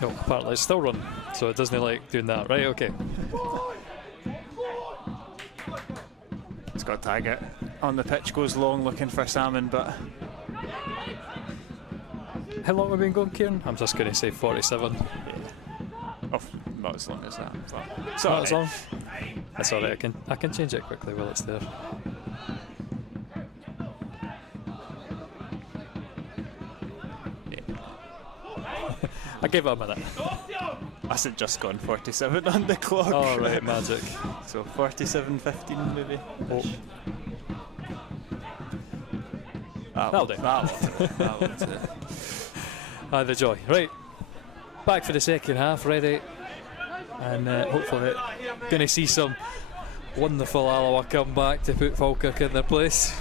No, apparently it's still running, so it doesn't like doing that, right? Okay. It's got Taggart on the pitch goes long looking for Salmon, but How long have we been going, Kieran? I'm just going to say 47. oh, not as long as that. But it's Not as all long. That's all right. I can change it quickly while it's there. I gave it a minute. I said just gone 47 on the clock. Oh right, magic. So 47:15 maybe. Oh. That'll do. That'll do. The joy. Right, back for the second half, ready, and hopefully going to see some wonderful Alloa come back to put Falkirk in their place.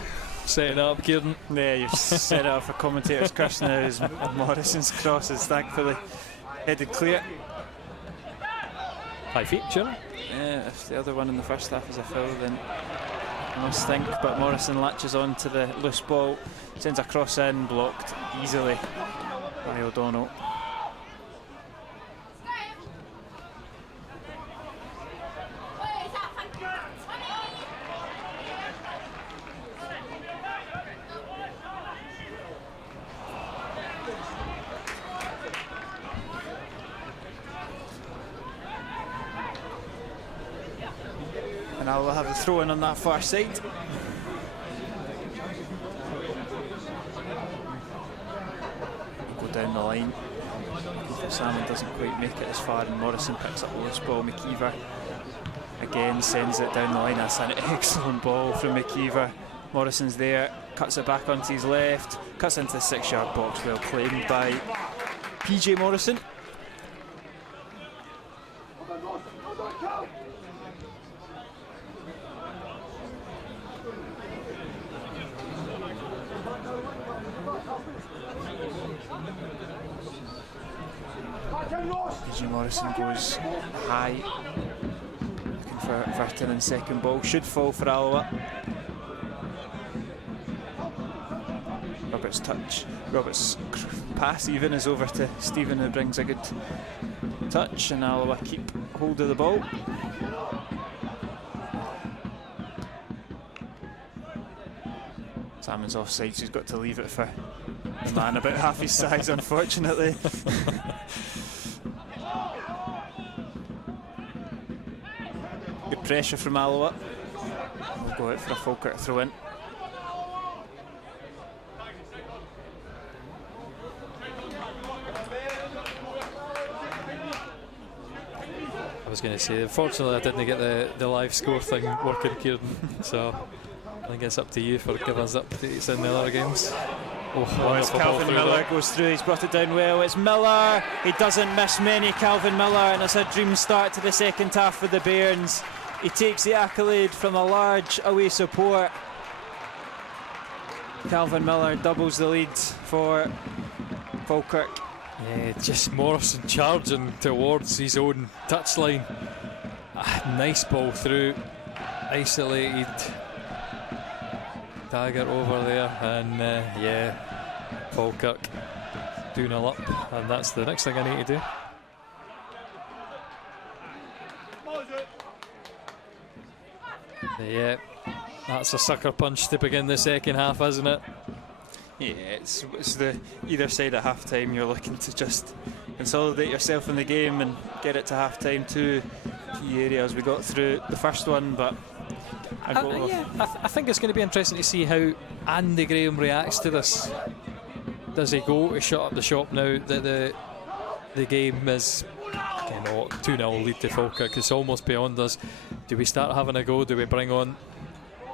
Setting it up, Kieran. Yeah, you've set it up for commentators. Chris now as Morrison's cross is thankfully headed clear. High feet, sure. Yeah, if the other one in the first half is a foul, then I must think. But Morrison latches on to the loose ball, sends a cross in, blocked easily by O'Donnell. And I'll have the throw in on that far side. Go down the line. Salmon doesn't quite make it as far, and Morrison picks up the loose ball. McKeever again sends it down the line. That's an excellent ball from McKeever. Morrison's there, cuts it back onto his left, cuts into the 6-yard box. Well claimed by PJ Morrison. PJ Morrison goes high, looking for Verton and second ball. Should fall for Alloa. Robert's touch. Robert's pass even is over to Stephen, who brings a good touch, and Alloa keep hold of the ball. Salmon's offside, so he's got to leave it for a man about half his size, unfortunately. Good pressure from Alloa. We'll go out for a Falkirk throw in. I was going to say, unfortunately I didn't get the live score thing working, Kieran, so I think it's up to you for giving us updates in the other games. As Calvin Miller goes through, he's brought it down well. It's Miller, he doesn't miss many, Calvin Miller, and it's a dream start to the second half for the Bairns. He takes the accolade from a large away support. Calvin Miller doubles the lead for Falkirk. Yeah, just Morrison charging towards his own touchline. Nice ball through, isolated dagger over there, and yeah, Falkirk 2-0 up, and that's the next thing I need to do. Yeah, that's a sucker punch to begin the second half, isn't it? Yeah, it's the either side at half time. You're looking to just consolidate yourself in the game and get it to half time. Two key areas we got through the first one, but I think it's going to be interesting to see how Andy Graham reacts to this. Does he go to shut up the shop now that the game is 2-0 lead to Falkirk? It's almost beyond us. Do we start having a go? Do we bring on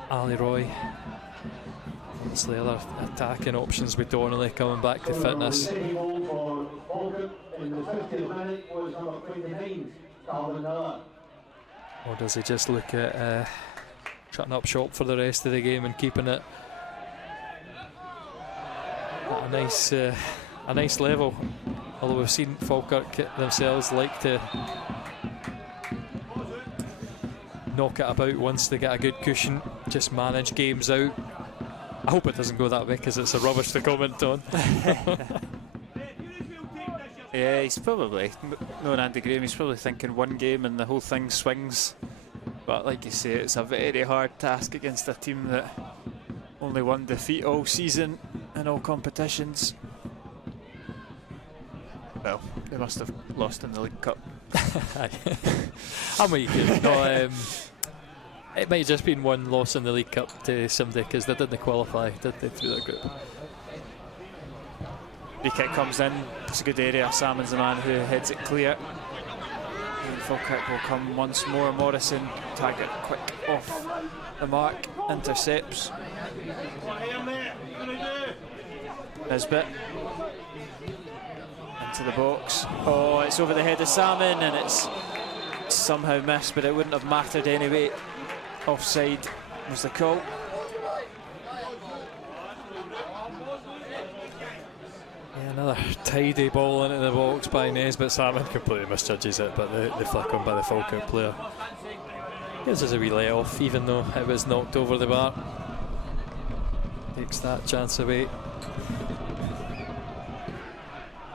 Ali Roy? Obviously other attacking options with Donnelly coming back to fitness. Or does he just look at shutting up shop for the rest of the game and keeping it at a nice level? Although we've seen Falkirk themselves like to knock it about once they get a good cushion, just manage games out. I hope it doesn't go that way because it's a rubbish to comment on. yeah, he's probably, knowing Andy Graham, he's probably thinking one game and the whole thing swings. But like you say, it's a very hard task against a team that only one defeat all season in all competitions. Well, they must have lost in the League Cup. I'm with you. No, it might have just been one loss in the League Cup to somebody because they didn't qualify, did they, through their group? Free kick comes in. It's a good area. Salmon's the man who heads it clear. And Falkirk will come once more. Morrison, target quick off the mark, intercepts. Nisbet into the box. Oh, it's over the head of Salmon, and it's somehow missed, but it wouldn't have mattered anyway. Offside was the call. Yeah, another tidy ball into the box by Nisbet. Salmon completely misjudges it, but the flick on by the Falkirk player gives us a wee let off, even though it was knocked over the bar. Takes that chance away.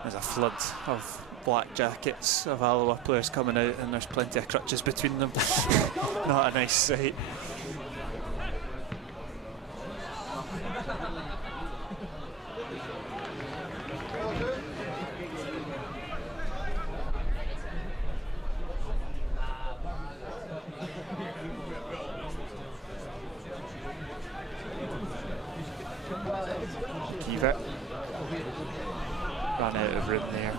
There's a flood of black jackets of Alloa players coming out, and there's plenty of crutches between them. Not a nice sight. Ran out of room there.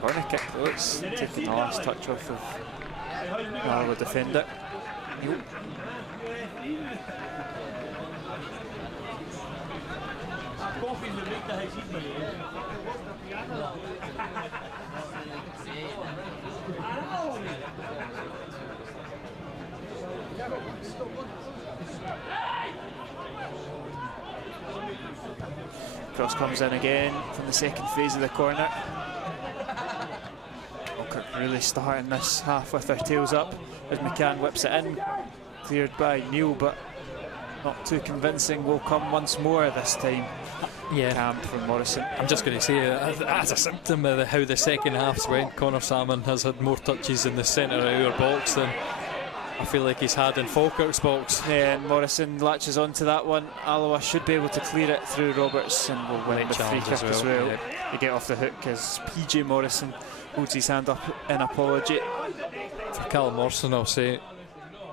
Corner kick though, it's taking the last touch off of the Alloa defender. Nope. Cross comes in again from the second phase of the corner. Falkirk really starting this half with their tails up as McCann whips it in. Cleared by Neil, but not too convincing. Will come once more this time. Yeah. Camp from Morrison. I'm just going to say, as a symptom of how the second half's went, Connor Salmon has had more touches in the centre of our box than I feel like he's had in Falkirk's box. Yeah, and Morrison latches onto that one. Alloa should be able to clear it through Roberts and will win the free kick as well. Yeah. They get off the hook as PJ Morrison holds his hand up in apology. For Callum Morrison, I'll say,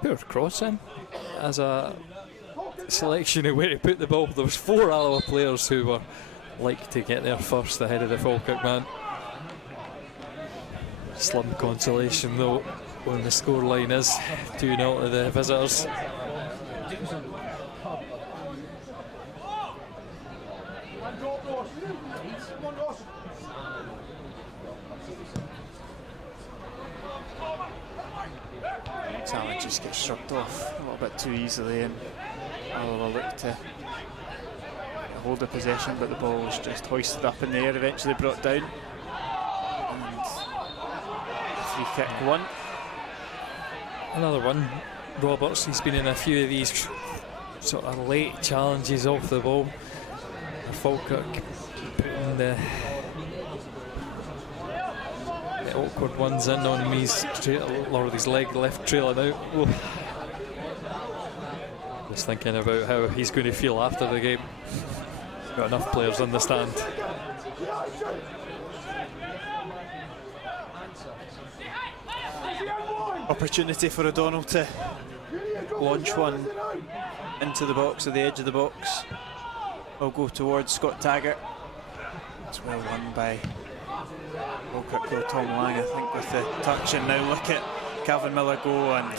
poor crossing as a selection of where to put the ball. There was 4 Alloa players who were like to get there first ahead of the Falkirk man. Slim consolation though when the scoreline is 2-0 to the visitors. Salmon just gets shrugged off a little bit too easily, and Alloa look to hold the possession, but the ball was just hoisted up in the air, eventually brought down. And free kick won. Another one, Roberts. He's been in a few of these sort of late challenges off the ball. Falkirk putting the awkward ones in on him. He's his leg left trailing out. Whoa. Just thinking about how he's going to feel after the game. Got enough players in the stand. Opportunity for O'Donnell to launch one into the box, or the edge of the box. Will go towards Scott Taggart. It's well won by Falkirk though, Tom Lang, I think, with the touch, and now look at Calvin Miller go, and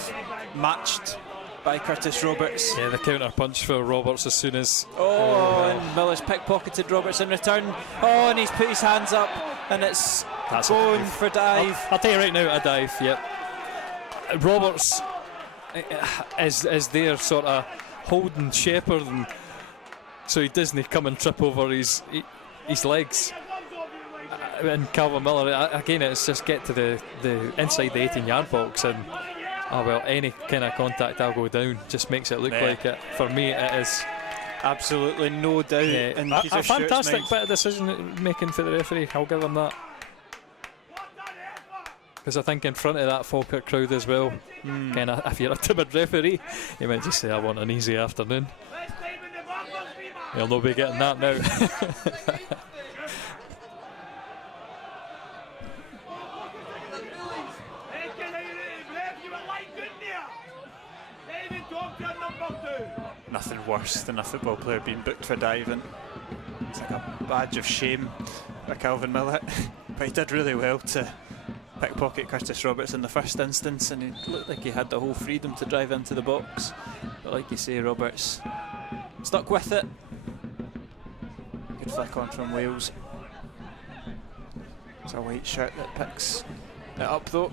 matched by Curtis Roberts. Yeah, the counter punch for Roberts as soon as... and Miller's pickpocketed Roberts in return. Oh, and he's put his hands up, and that's going for dive. I'll tell you right now, a dive, yep. Roberts is there sort of holding shepherd, and so he doesn't come and trip over his legs. And Calvin Miller, again, it's just get to the inside the 18-yard box, and any kind of contact, I'll go down. Just makes it look like it. For me, it is absolutely no doubt. In a fantastic bit of decision making for the referee. I'll give him that. Because I think in front of that Falkirk crowd as well, kind of, if you're a timid referee, you might just say, I want an easy afternoon. He'll not be getting that now. Nothing worse than a football player being booked for diving. It's like a badge of shame for Calvin Millett. But he did really well to pickpocket Curtis Roberts in the first instance, and he looked like he had the whole freedom to drive into the box. But like you say, Roberts stuck with it. Good flick on from Wales. It's a white shirt that picks it up though.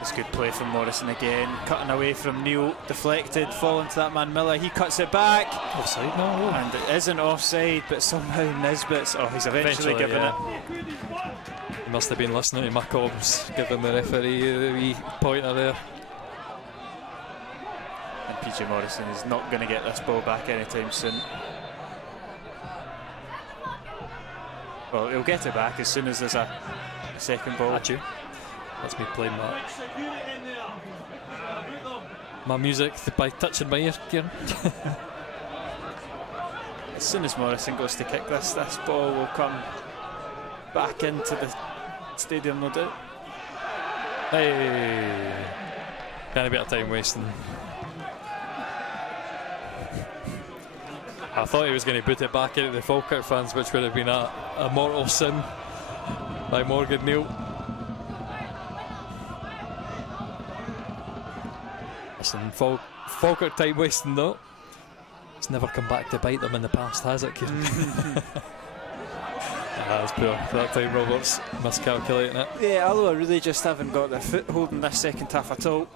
It's good play from Morrison again, cutting away from Neil, deflected, falling to that man Miller, he cuts it back. Offside? No. And it isn't offside, but somehow Nisbet's, he's eventually given it. He must have been listening to McCombs, giving the referee the wee pointer there. And PJ Morrison is not going to get this ball back anytime soon. Well, he'll get it back as soon as there's a second ball. At you. That's me playing my music by touching my ear, Kieran. As soon as Morrison goes to kick this ball will come back into the stadium, no doubt. Hey, kind of bit of time wasting. I thought he was going to boot it back into the Falkirk fans, which would have been a mortal sin by Morgan Neal. Listen, Falkirk time wasting though. It's never come back to bite them in the past, has it, Kieran? That's poor. That time Roberts miscalculating it. Yeah, Alloa really just haven't got their foothold in this second half at all.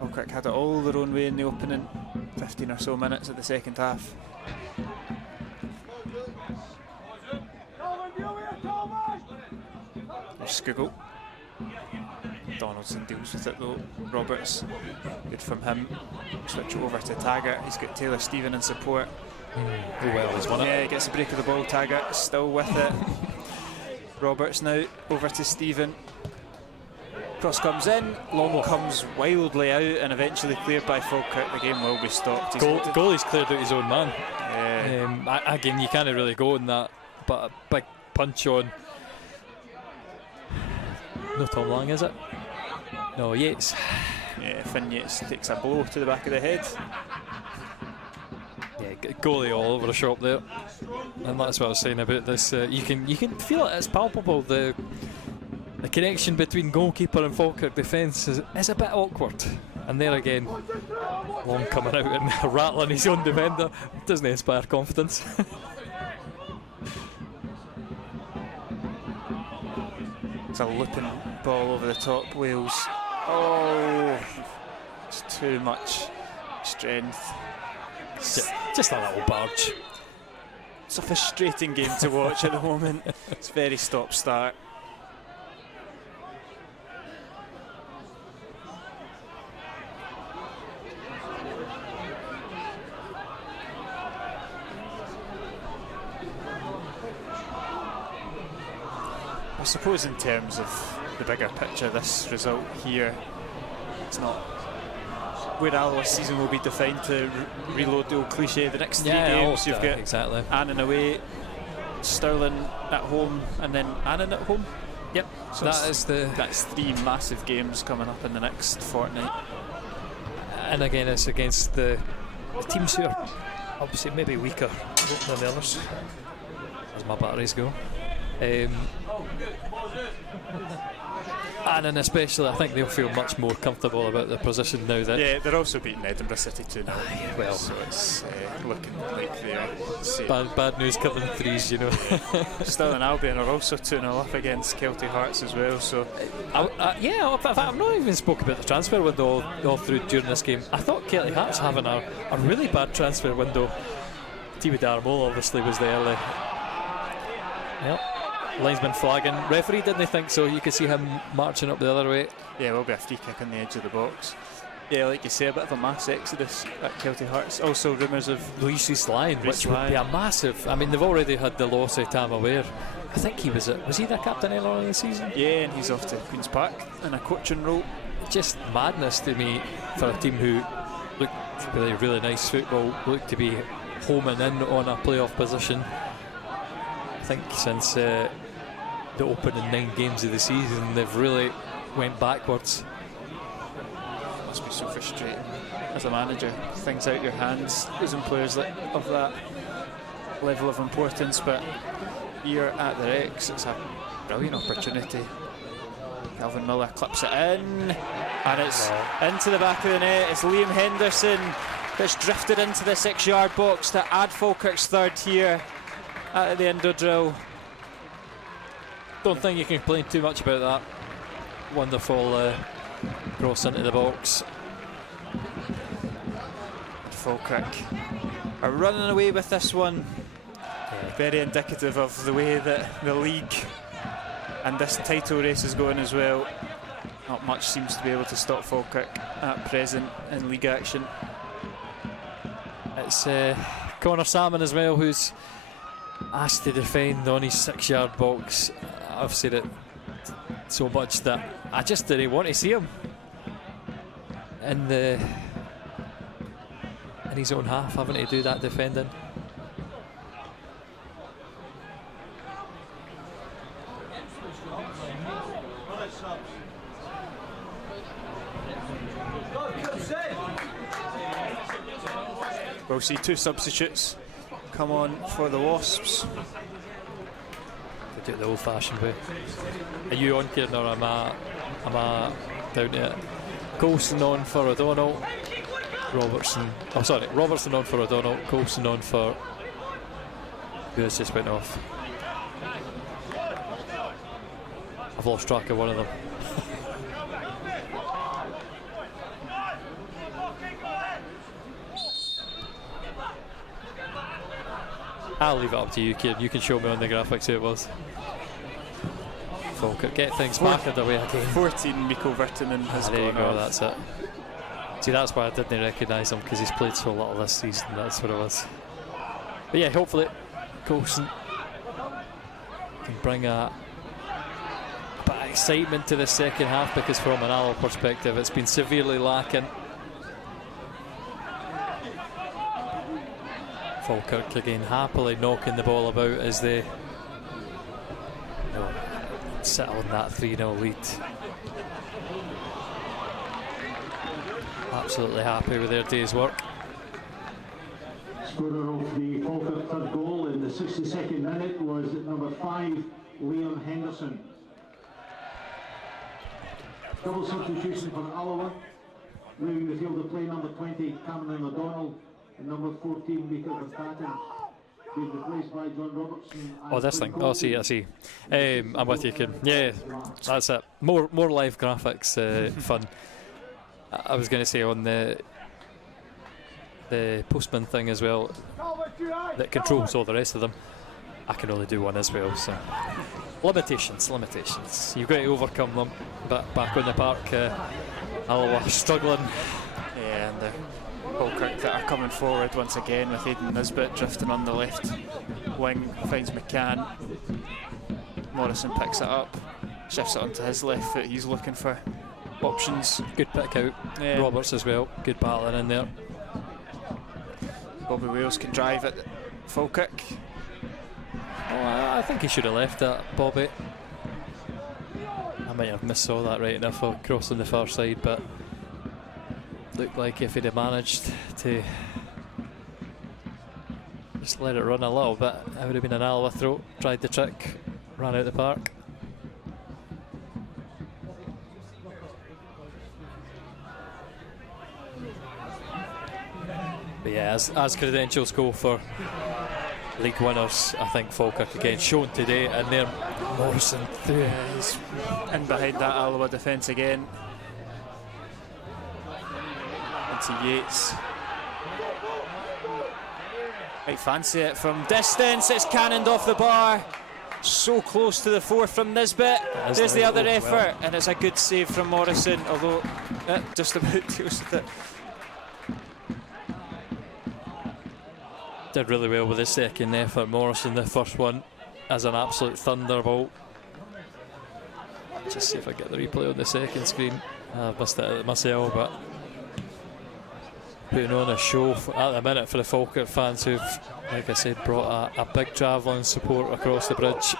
Falkirk had it all their own way in the opening 15 or so minutes of the second half. There's Skugel. Donaldson deals with it though. Roberts, good from him. Switch over to Taggart. He's got Taylor Stephen in support. Oh well, he's won it. Yeah, he gets the break of the ball. Taggart still with it. Roberts now over to Stephen. Cross comes in, long comes wildly out, and eventually cleared by Falkirk. The game will be stopped. Goalie's cleared out his own man. Yeah. Again, you can't really go on that, but a big punch on. No Tom Lang, is it? No, Yates. Yeah, Finn Yates takes a blow to the back of the head. Yeah, goalie all over the shop there, and that's what I was saying about this. You can feel it. It's palpable. The connection between goalkeeper and Falkirk defence is a bit awkward. And there again, Long coming out and rattling his own defender doesn't inspire confidence. It's a looping ball over the top. Wales. Oh, it's too much strength. Just a little barge. It's a frustrating game to watch at the moment. It's very stop-start. I suppose in terms of the bigger picture, this result here, it's not where Alloa's season will be defined, to reload the old cliche. The next three games you've got exactly. Annan away, Stirling at home, and then Annan at home. Yep, so that's three massive games coming up in the next fortnight. And again, it's against the teams who are obviously maybe weaker than the others, as my batteries go. And especially, I think they'll feel much more comfortable about their position now. That Yeah, they're also beating Edinburgh City 2-0. Well, so it's looking like they're safe. bad news coming threes, you know. Still and Albion are also 2-0 up against Celtic Hearts as well. So Yeah, in fact, I've not even spoke about the transfer window all through during this game. I thought Celtic Hearts having a really bad transfer window. T.B. Darmole obviously was the early. Yep. Linesman flagging. Referee didn't think so. You could see him marching up the other way. yeah, it will be a free kick on the edge of the box. Yeah, like you say, a bit of a mass exodus at Celtic Hearts. Also rumours of Luis Rhys-Lyon, which would Rhys-Lyon. be a massive. I mean, they've already had the loss of Tam Aware. I think he was he the captain earlier in the season? yeah, and he's off to Queen's Park in a coaching role. Just madness to me for a team who looked to play really nice football, looked to be homing in on a playoff position. I think since the opening 9 games of the season, they've really went backwards. Must be so frustrating as a manager. Things out your hands, losing players of that level of importance, but you're at the Rex. It's a brilliant opportunity. Calvin Miller clips it in, and it's into the back of the net. It's Liam Henderson that's drifted into the 6-yard box to add Falkirk's third here at the Indo drill. Don't think you can complain too much about that. Wonderful cross into the box. Falkirk are running away with this one. Very indicative of the way that the league and this title race is going as well. Not much seems to be able to stop Falkirk at present in league action. It's Connor Salmon as well, who's asked to defend on his 6-yard box. I've said it so much that I just didn't want to see him in his own half, having to do that defending. We'll see 2 substitutes come on for the Wasps. They do it the old-fashioned way. Are you on, Kieran, or am I down to it? Coulson on for O'Donnell. Robertson on for O'Donnell. Coulson on for... Who has just went off? I've lost track of one of them. I'll leave it up to you, Kieran. You can show me on the graphics who it was. Falkirk get things back underway again. 14, Mikko Virtanen has There you gone go, off. that's it. See, that's why I didn't recognise him, because he's played so little this season. That's what it was. But yeah, hopefully Coulson can bring a bit of excitement to the second half, because from an Alloa perspective it's been severely lacking. Falkirk again happily knocking the ball about as they sit on that 3-0 lead. Absolutely happy with their day's work. Scorer of the Falkirk third goal in the 62nd minute was number 5, Liam Henderson. Double substitution for Alloa. Leaving the field of play, number 20, Cameron O'Donnell, and number 14, Mika Vertaten. Being replaced by John Robertson. Oh, this thing. Oh, I see. I'm with you, Kim. Yeah, that's it. More live graphics, fun. I was going to say on the postman thing as well, that controls all the rest of them. I can only do one as well, so limitations. You've got to overcome them. But back on the park, Alloa struggling. Yeah, and the Falkirk that are coming forward once again with Aidan Nisbet drifting on the left wing, finds McCann. Morrison picks it up, shifts it onto his left foot. He's looking for options. Good pick out. Yeah. Roberts as well. Good battling in there. Bobby Wales can drive at Falkirk. Oh, I think he should have left that, Bobby. I might have missaw that right enough crossing the far side, but looked like if he'd have managed to just let it run a little bit, it would have been an Alloa throw. Tried the trick, ran out the park. But yeah, as credentials go for league winners, I think Falkirk again shown today, and there Morrison through. Yeah, he's in behind that Alloa defence again. Into Yates. Might fancy it from distance. It's cannoned off the bar. So close to the fourth from Nisbet. There's the other effort, and it's a good save from Morrison, although just about deals with it. Did really well with the second effort. Morrison, the first one, as an absolute thunderbolt. Just see if I get the replay on the second screen. I've missed it myself, but putting on a show at the minute for the Falkirk fans who've, like I said, brought a big travelling support across the bridge.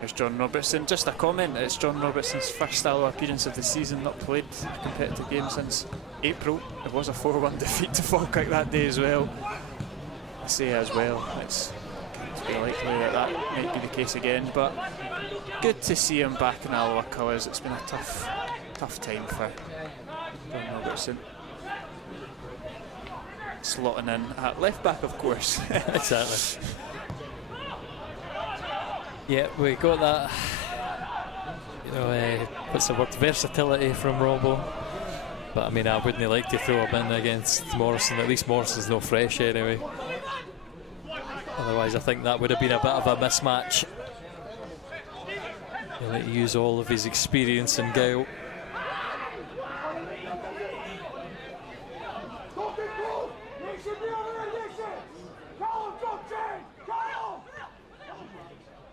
There's John Robertson. Just a comment, it's John Robertson's first Alloa appearance of the season, not played a competitive game since April. It was a 4-1 defeat to Falkirk that day as well. I say as well, it's very likely that might be the case again, but good to see him back in Alloa colours. It's been a tough time for John Robertson. Slotting in at left back, of course. Exactly. Yeah, we got that, what's the word, versatility from Robbo. But I mean, I wouldn't like to throw him in against Morrison. At least Morrison's no fresh anyway. Otherwise, I think that would have been a bit of a mismatch. He'll let you use all of his experience and guile.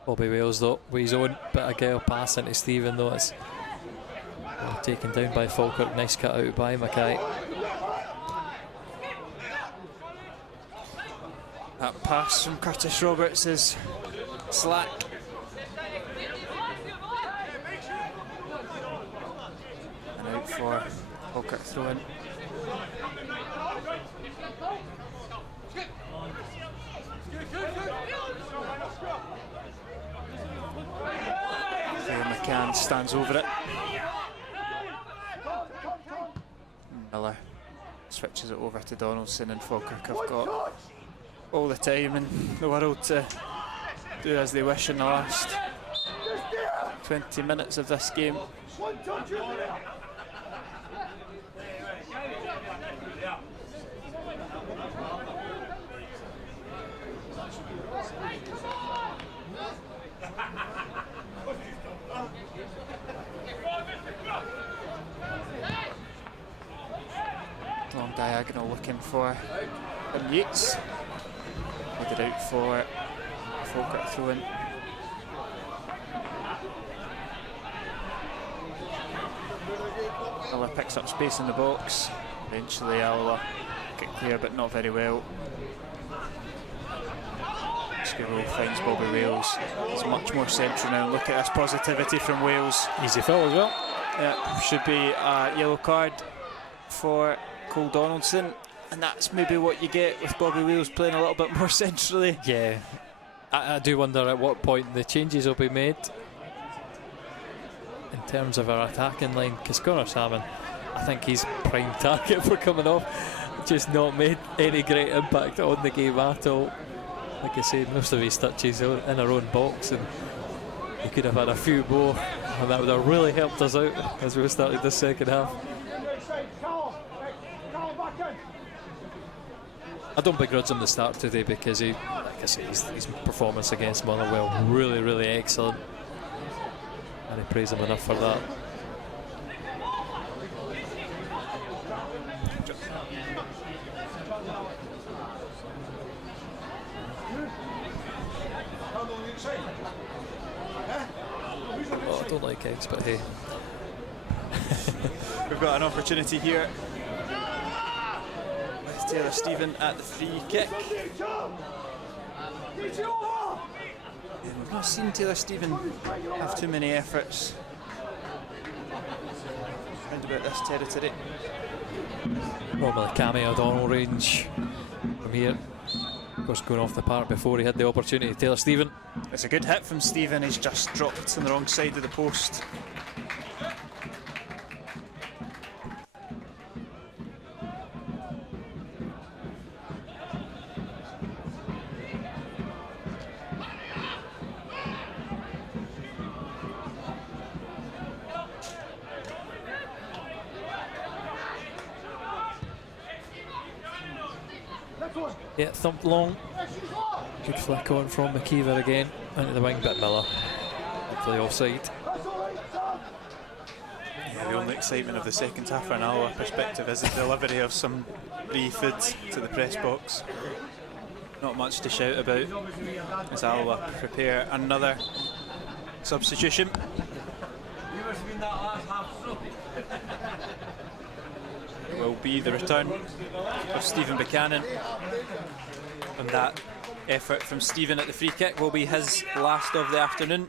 Bobby Wales though, with his own bit of guile pass into Stephen though. It's taken down by Falkirk. Nice cut out by Mackay. That pass from Curtis Roberts is slack. And out for Falkirk throw-in. McCann stands over it. Miller switches it over to Donaldson, and Falkirk have got all the time in the world to do as they wish in the last 20 minutes of this game. Long diagonal looking for Yates. Headed out for Falkirk throw-in. Alloa picks up space in the box. Eventually Alloa get clear, but not very well. Skirrow finds Bobby Wales. He's much more central now. Look at this positivity from Wales. Easy foul as well. Yeah, should be a yellow card for Cole Donaldson, and that's maybe what you get with Bobby Wales playing a little bit more centrally. Yeah, I do wonder at what point the changes will be made in terms of our attacking line, because Connor Salmon, I think he's prime target for coming off, just not made any great impact on the game at all. Like I said, most of his touches are in our own box, and he could have had a few more, and that would have really helped us out as we started the second half. I don't begrudge him the start today, because he, like I say, his performance against Motherwell really, really excellent, and I praise him enough for that. Oh, I don't like eggs, but hey. We've got an opportunity here. Taylor Stephen at the free kick. And we've not seen Taylor Stephen have too many efforts round about this territory. Normally Cammy O'Donnell range from here. Of course, going off the park before he had the opportunity. Taylor Stephen. It's a good hit from Stephen. He's just dropped on the wrong side of the post. Yeah, thumped long. Good flick on from McKeever again. Into the wing, but Miller. Hopefully offside. Yeah, the only excitement of the second half from an Alloa perspective is the delivery of some food to the press box. Not much to shout about as Alloa prepare another substitution. Will be the return of Stephen Buchanan, and that effort from Stephen at the free kick will be his last of the afternoon.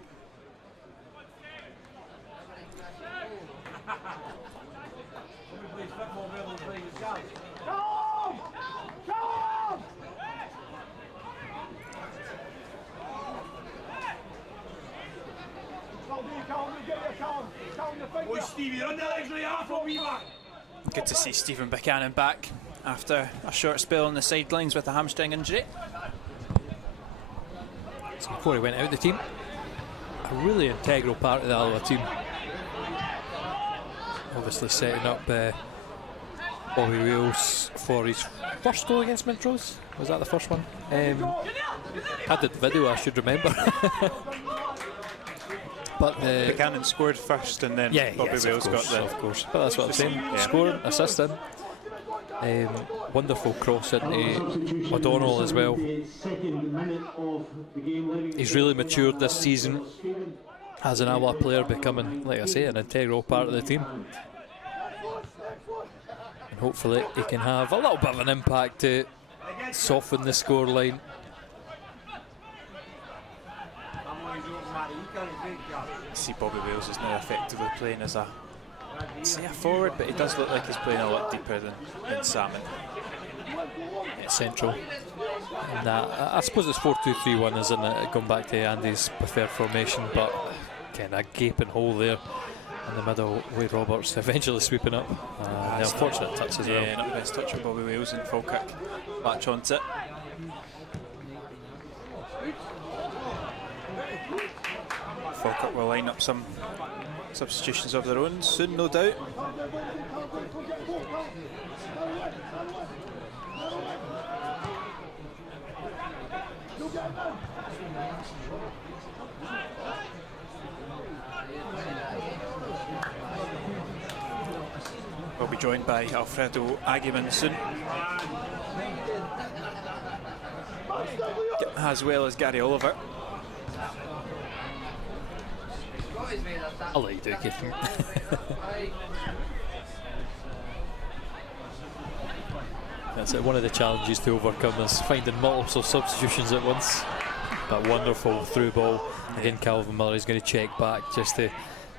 Good to see Stephen Buchanan back after a short spell on the sidelines with a hamstring injury. So before he went out the team, a really integral part of the Alloa team. Obviously setting up Bobby Wales for his first goal against Montrose. Was that the first one? I did the video, I should remember. But Buchanan scored first, and then Bobby Wales got the. Of course, but that's what I'm saying. Yeah. Scoring, assisting. Wonderful cross into O'Donnell as well. He's really matured this season as an Alloa player, becoming, like I say, an integral part of the team. And hopefully he can have a little bit of an impact to soften the scoreline. See, Bobby Wales is now effectively playing as a forward, but he does look like he's playing a lot deeper than Salmon. It's central. And I suppose it's 4-2-3-1, isn't it? Going back to Andy's preferred formation, but again, a gaping hole there in the middle with Roberts eventually sweeping up. The unfortunate touch as well. Yeah, not the best touch from Bobby Wales, and Falkirk latch onto it. Falkirk will line up some substitutions of their own soon, no doubt. We'll be joined by Alfredo Aguiman soon, as well as Gary Oliver. I'll let you do it, Keith. That's it. One of the challenges to overcome is finding multiple substitutions at once. But wonderful through ball. Again, Calvin Miller is going to check back just to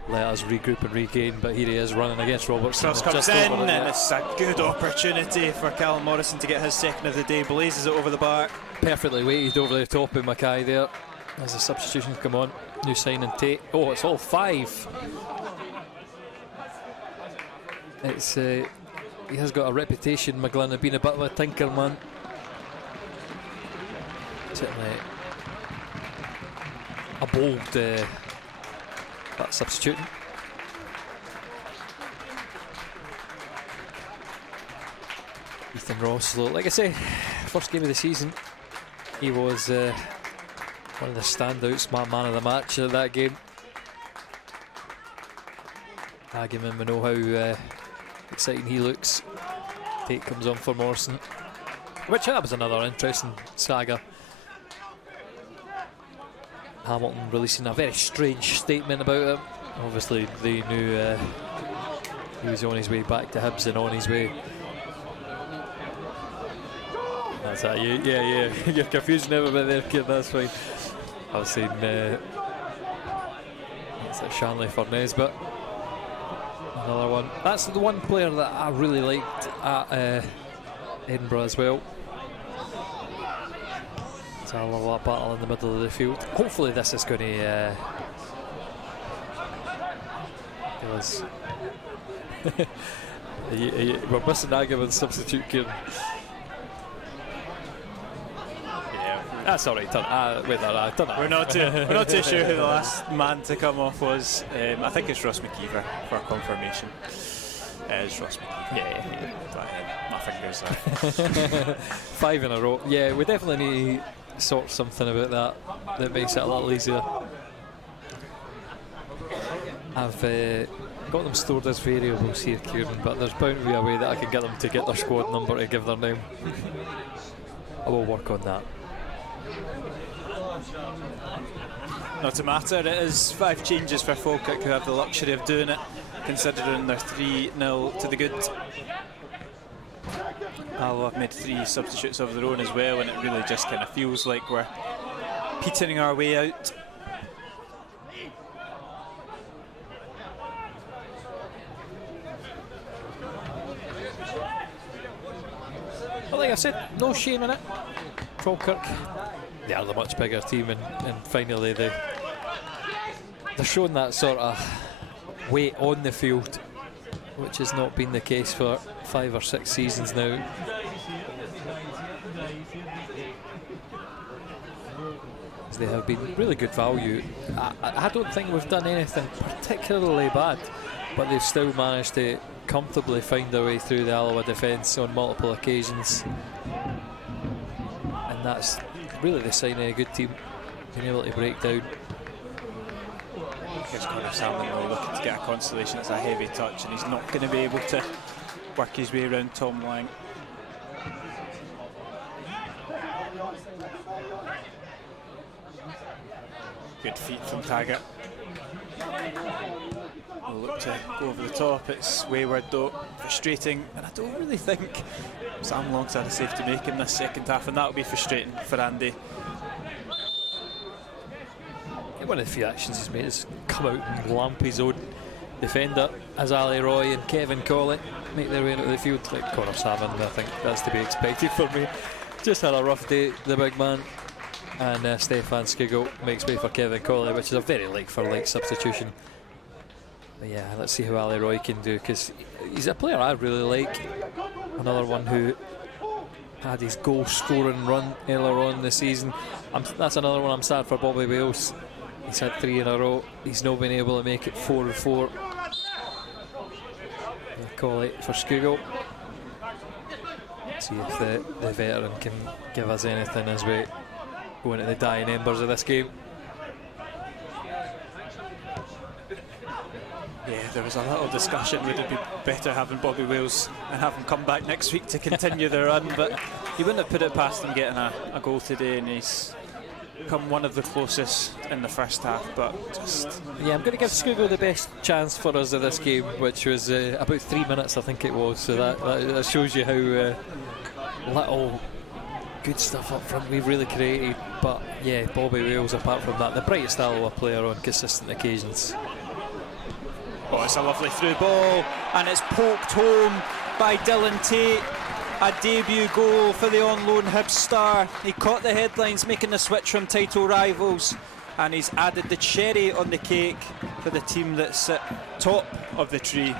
let us regroup and regain. But here he is running against Robertson. Cross comes in, and it's a good opportunity for Callum Morrison to get his second of the day. Blazes it over the bar. Perfectly weighted over the top of Mackay there. As the substitutions come on. New signing Tate. Oh, it's all 5. It's he has got a reputation, McGlynn, of being a bit of a tinker man. Certainly a bold substituting. Ethan Ross, like I say, first game of the season, he was one of the standouts, man of the match of that game. Aguiman, we know how exciting he looks. Tate comes on for Morrison, which that was another interesting saga. Hamilton releasing a very strange statement about him. Obviously they knew he was on his way back to Hibs and on his way. That's that. Yeah. You're confused never been there, kid. That's fine. I was saying it's a Shanley Furness, but another one. That's the one player that I really liked at Edinburgh as well. It's a lot battle in the middle of the field. Hopefully this is going to we're missing Aguiman's substitute, Kieran. That's all right. We're not too sure who the last man to come off was. I think it's Ross McKeever for confirmation. It's Ross McKeever. Yeah. My fingers. 5 in a row. Yeah, we definitely need to sort something about that makes it a little easier. I've got them stored as variables here, Kieran, but there's bound to be a way that I can get them to get their squad number to give their name. I will work on that. Not to matter, it is 5 changes for Falkirk, who have the luxury of doing it, considering they're 3-0 to the good. Alloa have made 3 substitutes of their own as well, and it really just kind of feels like we're petering our way out. Well, like I said, no shame in it. Falkirk, they are the much bigger team, and finally they're showing that sort of weight on the field, which has not been the case for 5 or 6 seasons now. They have been really good value. I don't think we've done anything particularly bad, but they've still managed to comfortably find their way through the Alloa defence on multiple occasions, and that's really the sign of a good team, being able to break down. Here's Connor Salmon really looking to get a consolation. It's a heavy touch, and he's not going to be able to work his way around Tom Lang. Good feet from Taggart. We'll look to go over the top. It's wayward though, frustrating, and I don't really think Sam Long's had a save to make in this second half, and that'll be frustrating for Andy. One of the few actions he's made is come out and lamp his own defender as Ali Roy and Kevin Collett make their way into the field. Like Connor Salmon, I think that's to be expected for me. Just had a rough day, the big man. And Stefan Skiggle makes way for Kevin Colley, which is a very like-for-like substitution. But yeah, let's see how Ali Roy can do, because he's a player I really like. Another one who had his goal-scoring run earlier on this season. That's another one I'm sad for Bobby Wales. He's had 3 in a row. He's not been able to make it 4-4. Colley for Skiggle. See if the veteran can give us anything as we go into the dying embers of this game. Yeah, there was a little discussion, would it be better having Bobby Wales and have him come back next week to continue the run, but he wouldn't have put it past him getting a goal today, and he's come one of the closest in the first half, but just... Yeah, I'm going to give Skugel the best chance for us of this game, which was about 3 minutes I think it was, so that shows you how little good stuff up front we've really created. But yeah, Bobby Wales, apart from that, the brightest Alloa player on consistent occasions. Oh, it's a lovely through ball, and it's poked home by Dylan Tate. A debut goal for the on-loan Hibs star. He caught the headlines, making the switch from title rivals, and he's added the cherry on the cake for the team that's at top of the tree.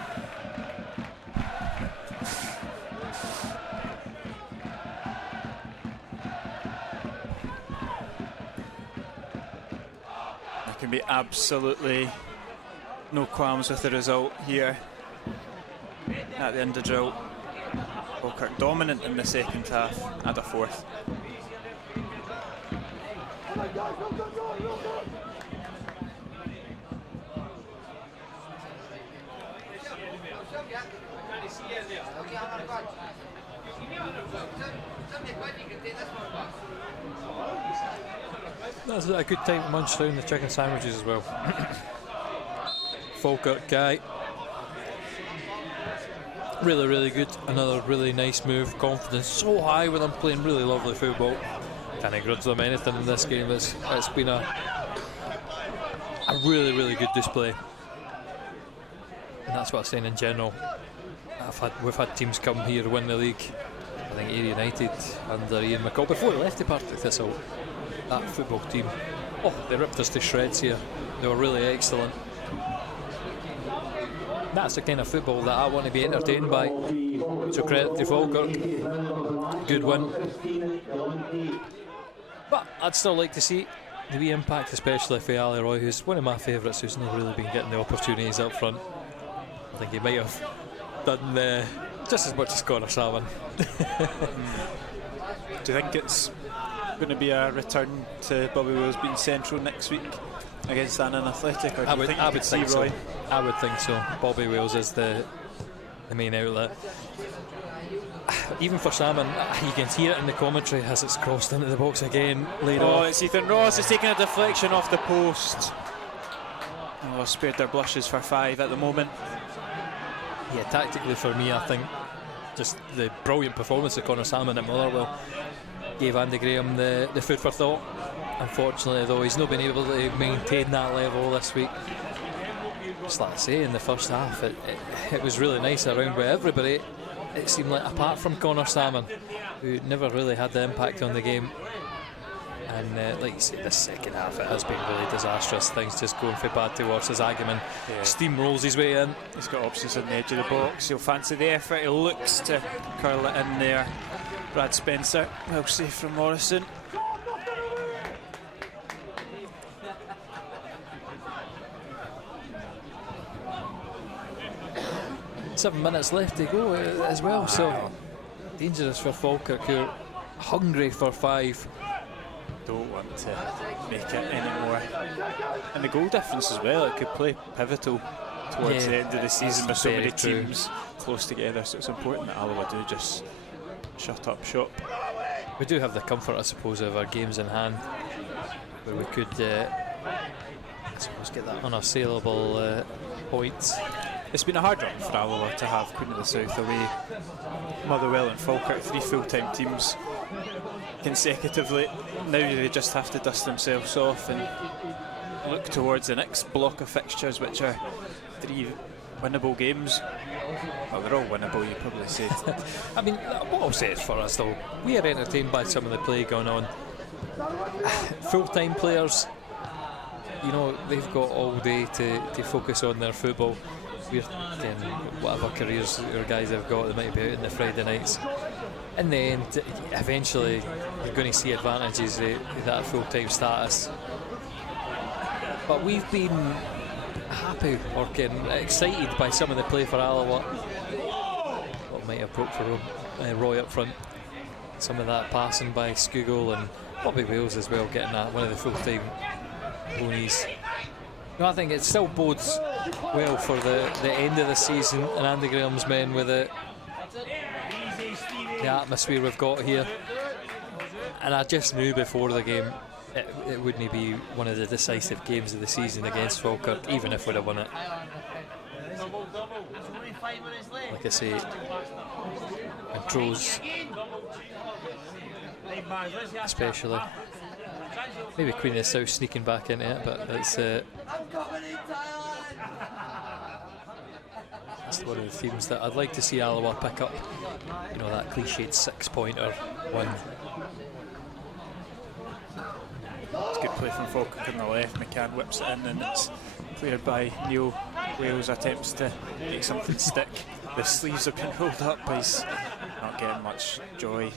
There can be absolutely no qualms with the result here at the end of drill. Falkirk dominant in the second half, and a fourth. That's a good time to munch down the chicken sandwiches as well. Falkirk guy. Really, really good. Another really nice move. Confidence so high with them, playing really lovely football. Can't grudge them anything in this game. It's been a really, really good display. And that's what I'm saying in general. We've had teams come here win the league. I think Ayr United under Ian McCall before they left the Partick Thistle. That football team, they ripped us to shreds here. They were really excellent. That's the kind of football that I want to be entertained by. So credit to Falkirk. Good win. But I'd still like to see the wee impact, especially for Ali Roy, who's one of my favourites, who's not really been getting the opportunities up front. I think he might have done just as much as Connor Salmon. Do you think it's going to be a return to Bobby Wills being central next week against Annan Athletic? Or do you think you could see Roy? I would think so. Bobby Wills is the main outlet. Even for Salmon, you can hear it in the commentary as it's crossed into the box again. It's Ethan Ross. It's taking a deflection off the post. Spared their blushes for 5 at the moment. Yeah, tactically for me, I think just the brilliant performance of Connor Salmon at Motherwell gave Andy Graham the food for thought. Unfortunately, though, he's not been able to maintain that level this week. Just like I say, in the first half, it was really nice around with everybody. It seemed like, apart from Connor Salmon, who never really had the impact on the game. And like you say, the second half, it has been really disastrous. Things just going from bad to worse as Agaman steamrolls his way in. He's got options on the edge of the box. He'll fancy the effort. He looks to curl it in there. Brad Spencer, well safe from Morrison. Seven minutes left to go as well, so dangerous for Falkirk, who are hungry for 5. Don't want to make it anymore. And the goal difference as well, it could play pivotal towards the end of the season with so many teams close together, so it's important that Alloa do just shut up shop. We do have the comfort, I suppose, of our games in hand, where we could I suppose get that unassailable points. It's been a hard run for Alloa to have Queen of the South away, Motherwell and Falkirk, 3 full-time teams consecutively. Now they just have to dust themselves off and look towards the next block of fixtures, which are 3 winnable games. Well, they're all winnable, you probably said. I mean, what I'll say is for us though, we are entertained by some of the play going on. Full-time players, you know, they've got all day to focus on their football. We're getting whatever careers our guys have got, they might be out in the Friday nights. In the end, eventually you're going to see advantages of that full-time status. But we've been happy or getting excited by some of the play for Alloa. What might have broke for Roy up front. Some of that passing by Skugel and Bobby Wales as well, getting that one of the full-time loanees. No, I think it still bodes well for the end of the season and Andy Graham's men with the atmosphere we've got here. And I just knew before the game it wouldn't be one of the decisive games of the season against Falkirk, even if we'd have won it. Like I say, controls especially. Maybe Queen of the South sneaking back into it, but it's that's one of the themes that I'd like to see Alloa pick up. You know, that cliched 6-pointer one. It's good play from Falkirk on the left. McCann whips it in and it's cleared by Neil. Wales attempts to make something stick. The sleeves have been rolled up, but he's not getting much joy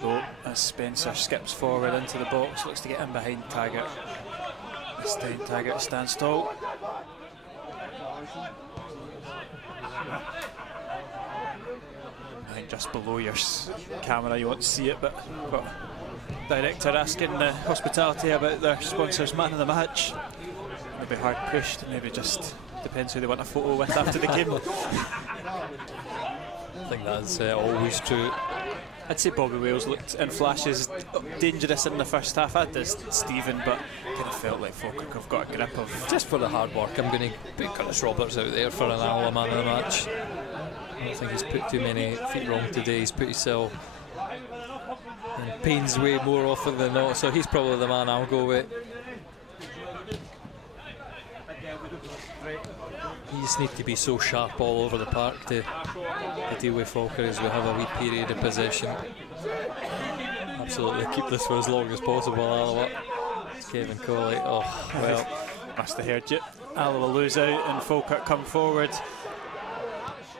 though, as Spencer skips forward into the box, looks to get in behind Taggart. This time Taggart stands tall. I think just below your camera you won't see it, but got director asking the hospitality about their sponsors man of the match. Maybe hard pushed, maybe just depends who they want a photo with after the game. I think that's always true. I'd say Bobby Wales looked in flashes dangerous in the first half, as did Stephen, but kind of felt like Falkirk have got a grip of. Just for the hard work, I'm going to put Curtis Roberts out there for an Alloa man of the match. I don't think he's put too many feet wrong today. He's put himself in pain's way more often than not, so he's probably the man I'll go with. You just need to be so sharp all over the park to deal with Falkirk as we have a wee period of possession. Absolutely keep this for as long as possible, Alloa. It's Kevin Coley. Oh, well. Must have heard you. Alloa lose out and Falkirk come forward.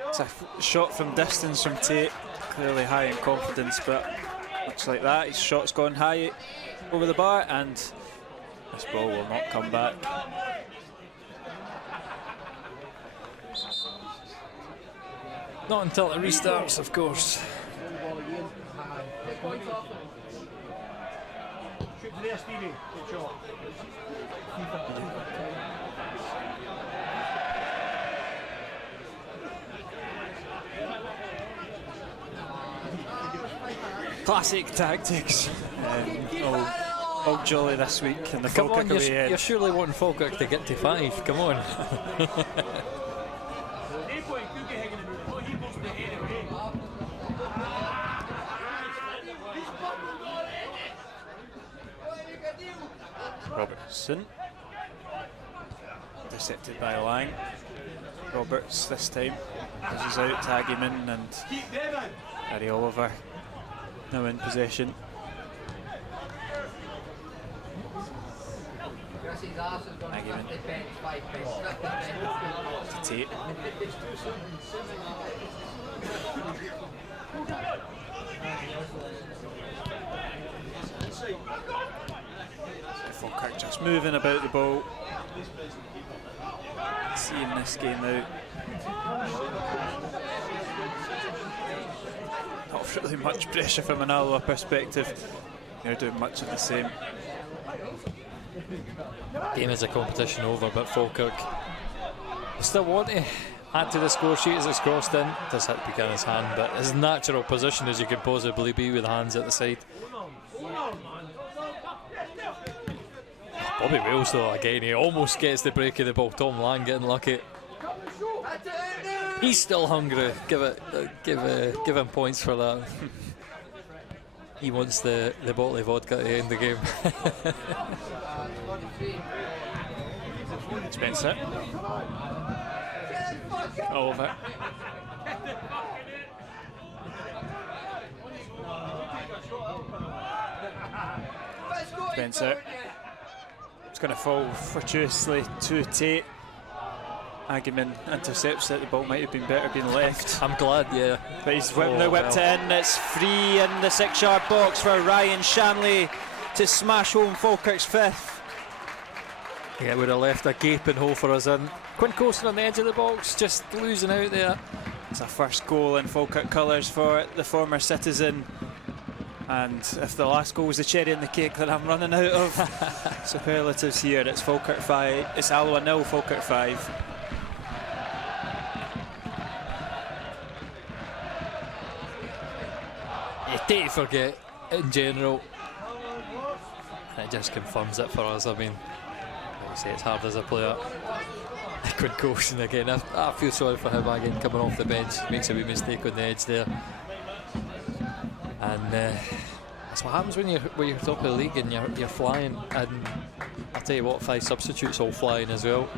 It's a shot from distance from Tate. Clearly high in confidence, but much like that, his shot's gone high over the bar and this ball will not come back. Not until it restarts, of course. Shoot to there, Stevie. Good shot. Classic tactics. All jolly this week in the Come Falkirk on, away end. you're surely wanting Falkirk to get to 5. Come on. Robertson. Intercepted by Lang. Roberts this time. Pushes out, tag him in, and Harry Oliver now in possession. Tag him in. To Tate. Falkirk just moving about the ball. Seeing this game out. Not really much pressure from an Alloa perspective. They're doing much of the same. Game is a competition over, but Falkirk still want to add to the score sheet as it's crossed in. Does hit Buchanan's hand, but his natural position as you could possibly be with hands at the side. Bobby Wales though, again, he almost gets the break of the ball. Tom Lang getting lucky. He's still hungry. Give him points for that. He wants the bottle of vodka at the end of the game. Spencer. Over. Spencer. It's going to fall fortuitously to Tate. Hageman intercepts it. The ball might have been better being left. I'm glad, yeah. But he's now whipped it in. It's free in the 6-yard box for Ryan Shanley to smash home Falkirk's 5th. Yeah, would have left a gaping hole for us in. Quinn Coulson on the edge of the box, just losing out there. It's a first goal in Falkirk colours for the former Citizen. And if the last goal was the cherry on the cake, then I'm running out of superlatives here. It's Falkirk 5. It's Alloa 0, Falkirk 5. You don't forget in general, and it just confirms it for us. I mean, like I say, it's hard as a player. Quinn Coulson again, I feel sorry for him again coming off the bench. Makes a wee mistake on the edge there. And that's what happens when you're top of the league and you're flying. And I'll tell you what, 5 substitutes all flying as well.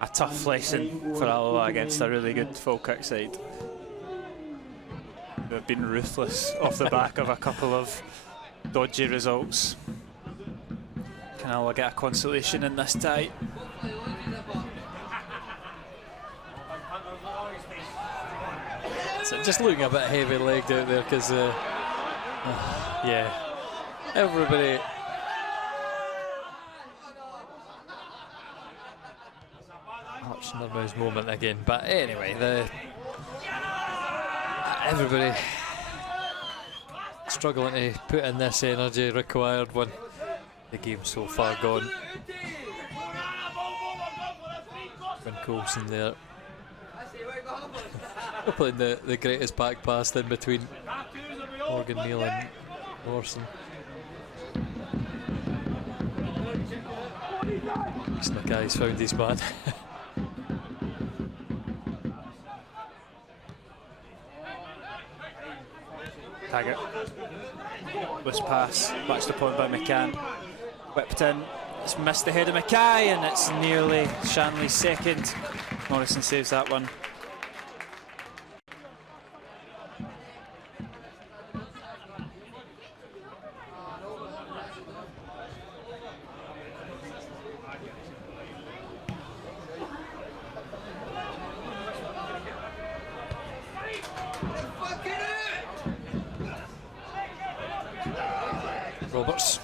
A tough lesson for Alloa against a really good Falkirk side. They've been ruthless off the back of a couple of dodgy results. Can Alloa get a consolation in this tie? So just looking a bit heavy-legged out there because, yeah, everybody. Hutchinson moment again, but anyway, everybody struggling to put in this energy required when the game's so far gone. Quinn Coulson there. We're playing the greatest back pass in between Morgan Neal and Morrison. Mackay's found his man. Taggart. Loose pass, matched upon by McCann. Whipped in. It's missed the head of Mackay, and it's nearly Shanley's second. Morrison saves that one. Roberts.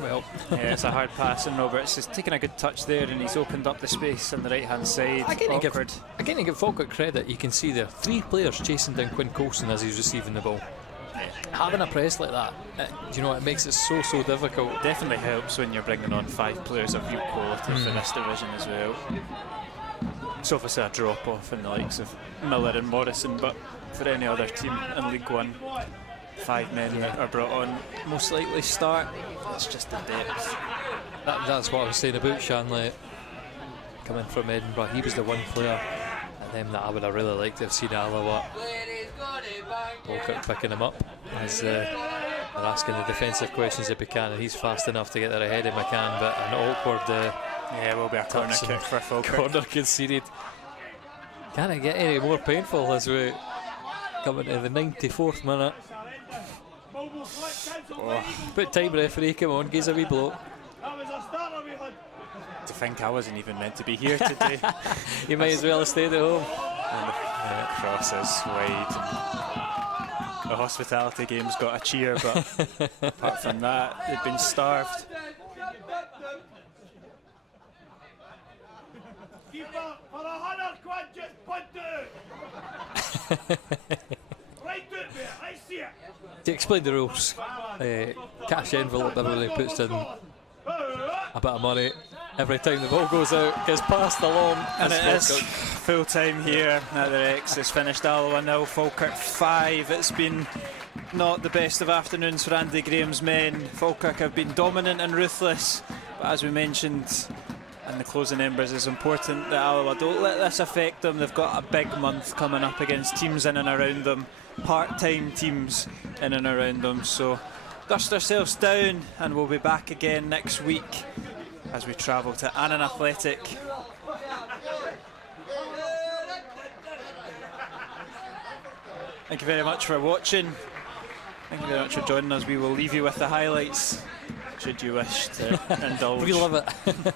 Well, Yeah, it's a hard pass, and Roberts has taken a good touch there, and he's opened up the space on the right-hand side. Again, Awkward. to give Falkirk credit, you can see there 3 players chasing down Quinn Coulson as he's receiving the ball. Having a press like that, it makes it so difficult. Definitely helps when you're bringing on 5 players of equal quality for this division as well. It's obviously a drop-off in the likes of Miller and Morrison, but for any other team in League One, 5 men are brought on, most likely start. It's just the depth. That's what I was saying about Shanley coming from Edinburgh. He was the one player at them that I would have really liked to have seen Alloa. Falkirk picking him up as they're asking the defensive questions if McCann, and he's fast enough to get there ahead of McCann, but an awkward Will be a corner kick for Falkirk. corner conceded. Can it get any more painful as we come into the 94th minute? Put time, referee, come on, gives a wee blow. To think I wasn't even meant to be here today. You might as well have stayed at home. And the cross is wide. The hospitality game's got a cheer, but apart from that, they've been starved. To explain the rules, cash envelope everybody puts in a bit of money every time the ball goes out, gets passed along, And it is Falkirk. full time here at the Rex. It's finished Alloa 0, Falkirk 5. It's been not the best of afternoons for Andy Graham's men. Falkirk have been dominant and ruthless, but as we mentioned in the closing embers, it's important that Alloa don't let this affect them. They've got a big month coming up against teams in and around them, part-time teams in and around them. So dust ourselves down, and we'll be back again next week as we travel to Annan Athletic. Thank you very much for watching. Thank you very much for joining us. We will leave you with the highlights, should you wish to indulge. We love it.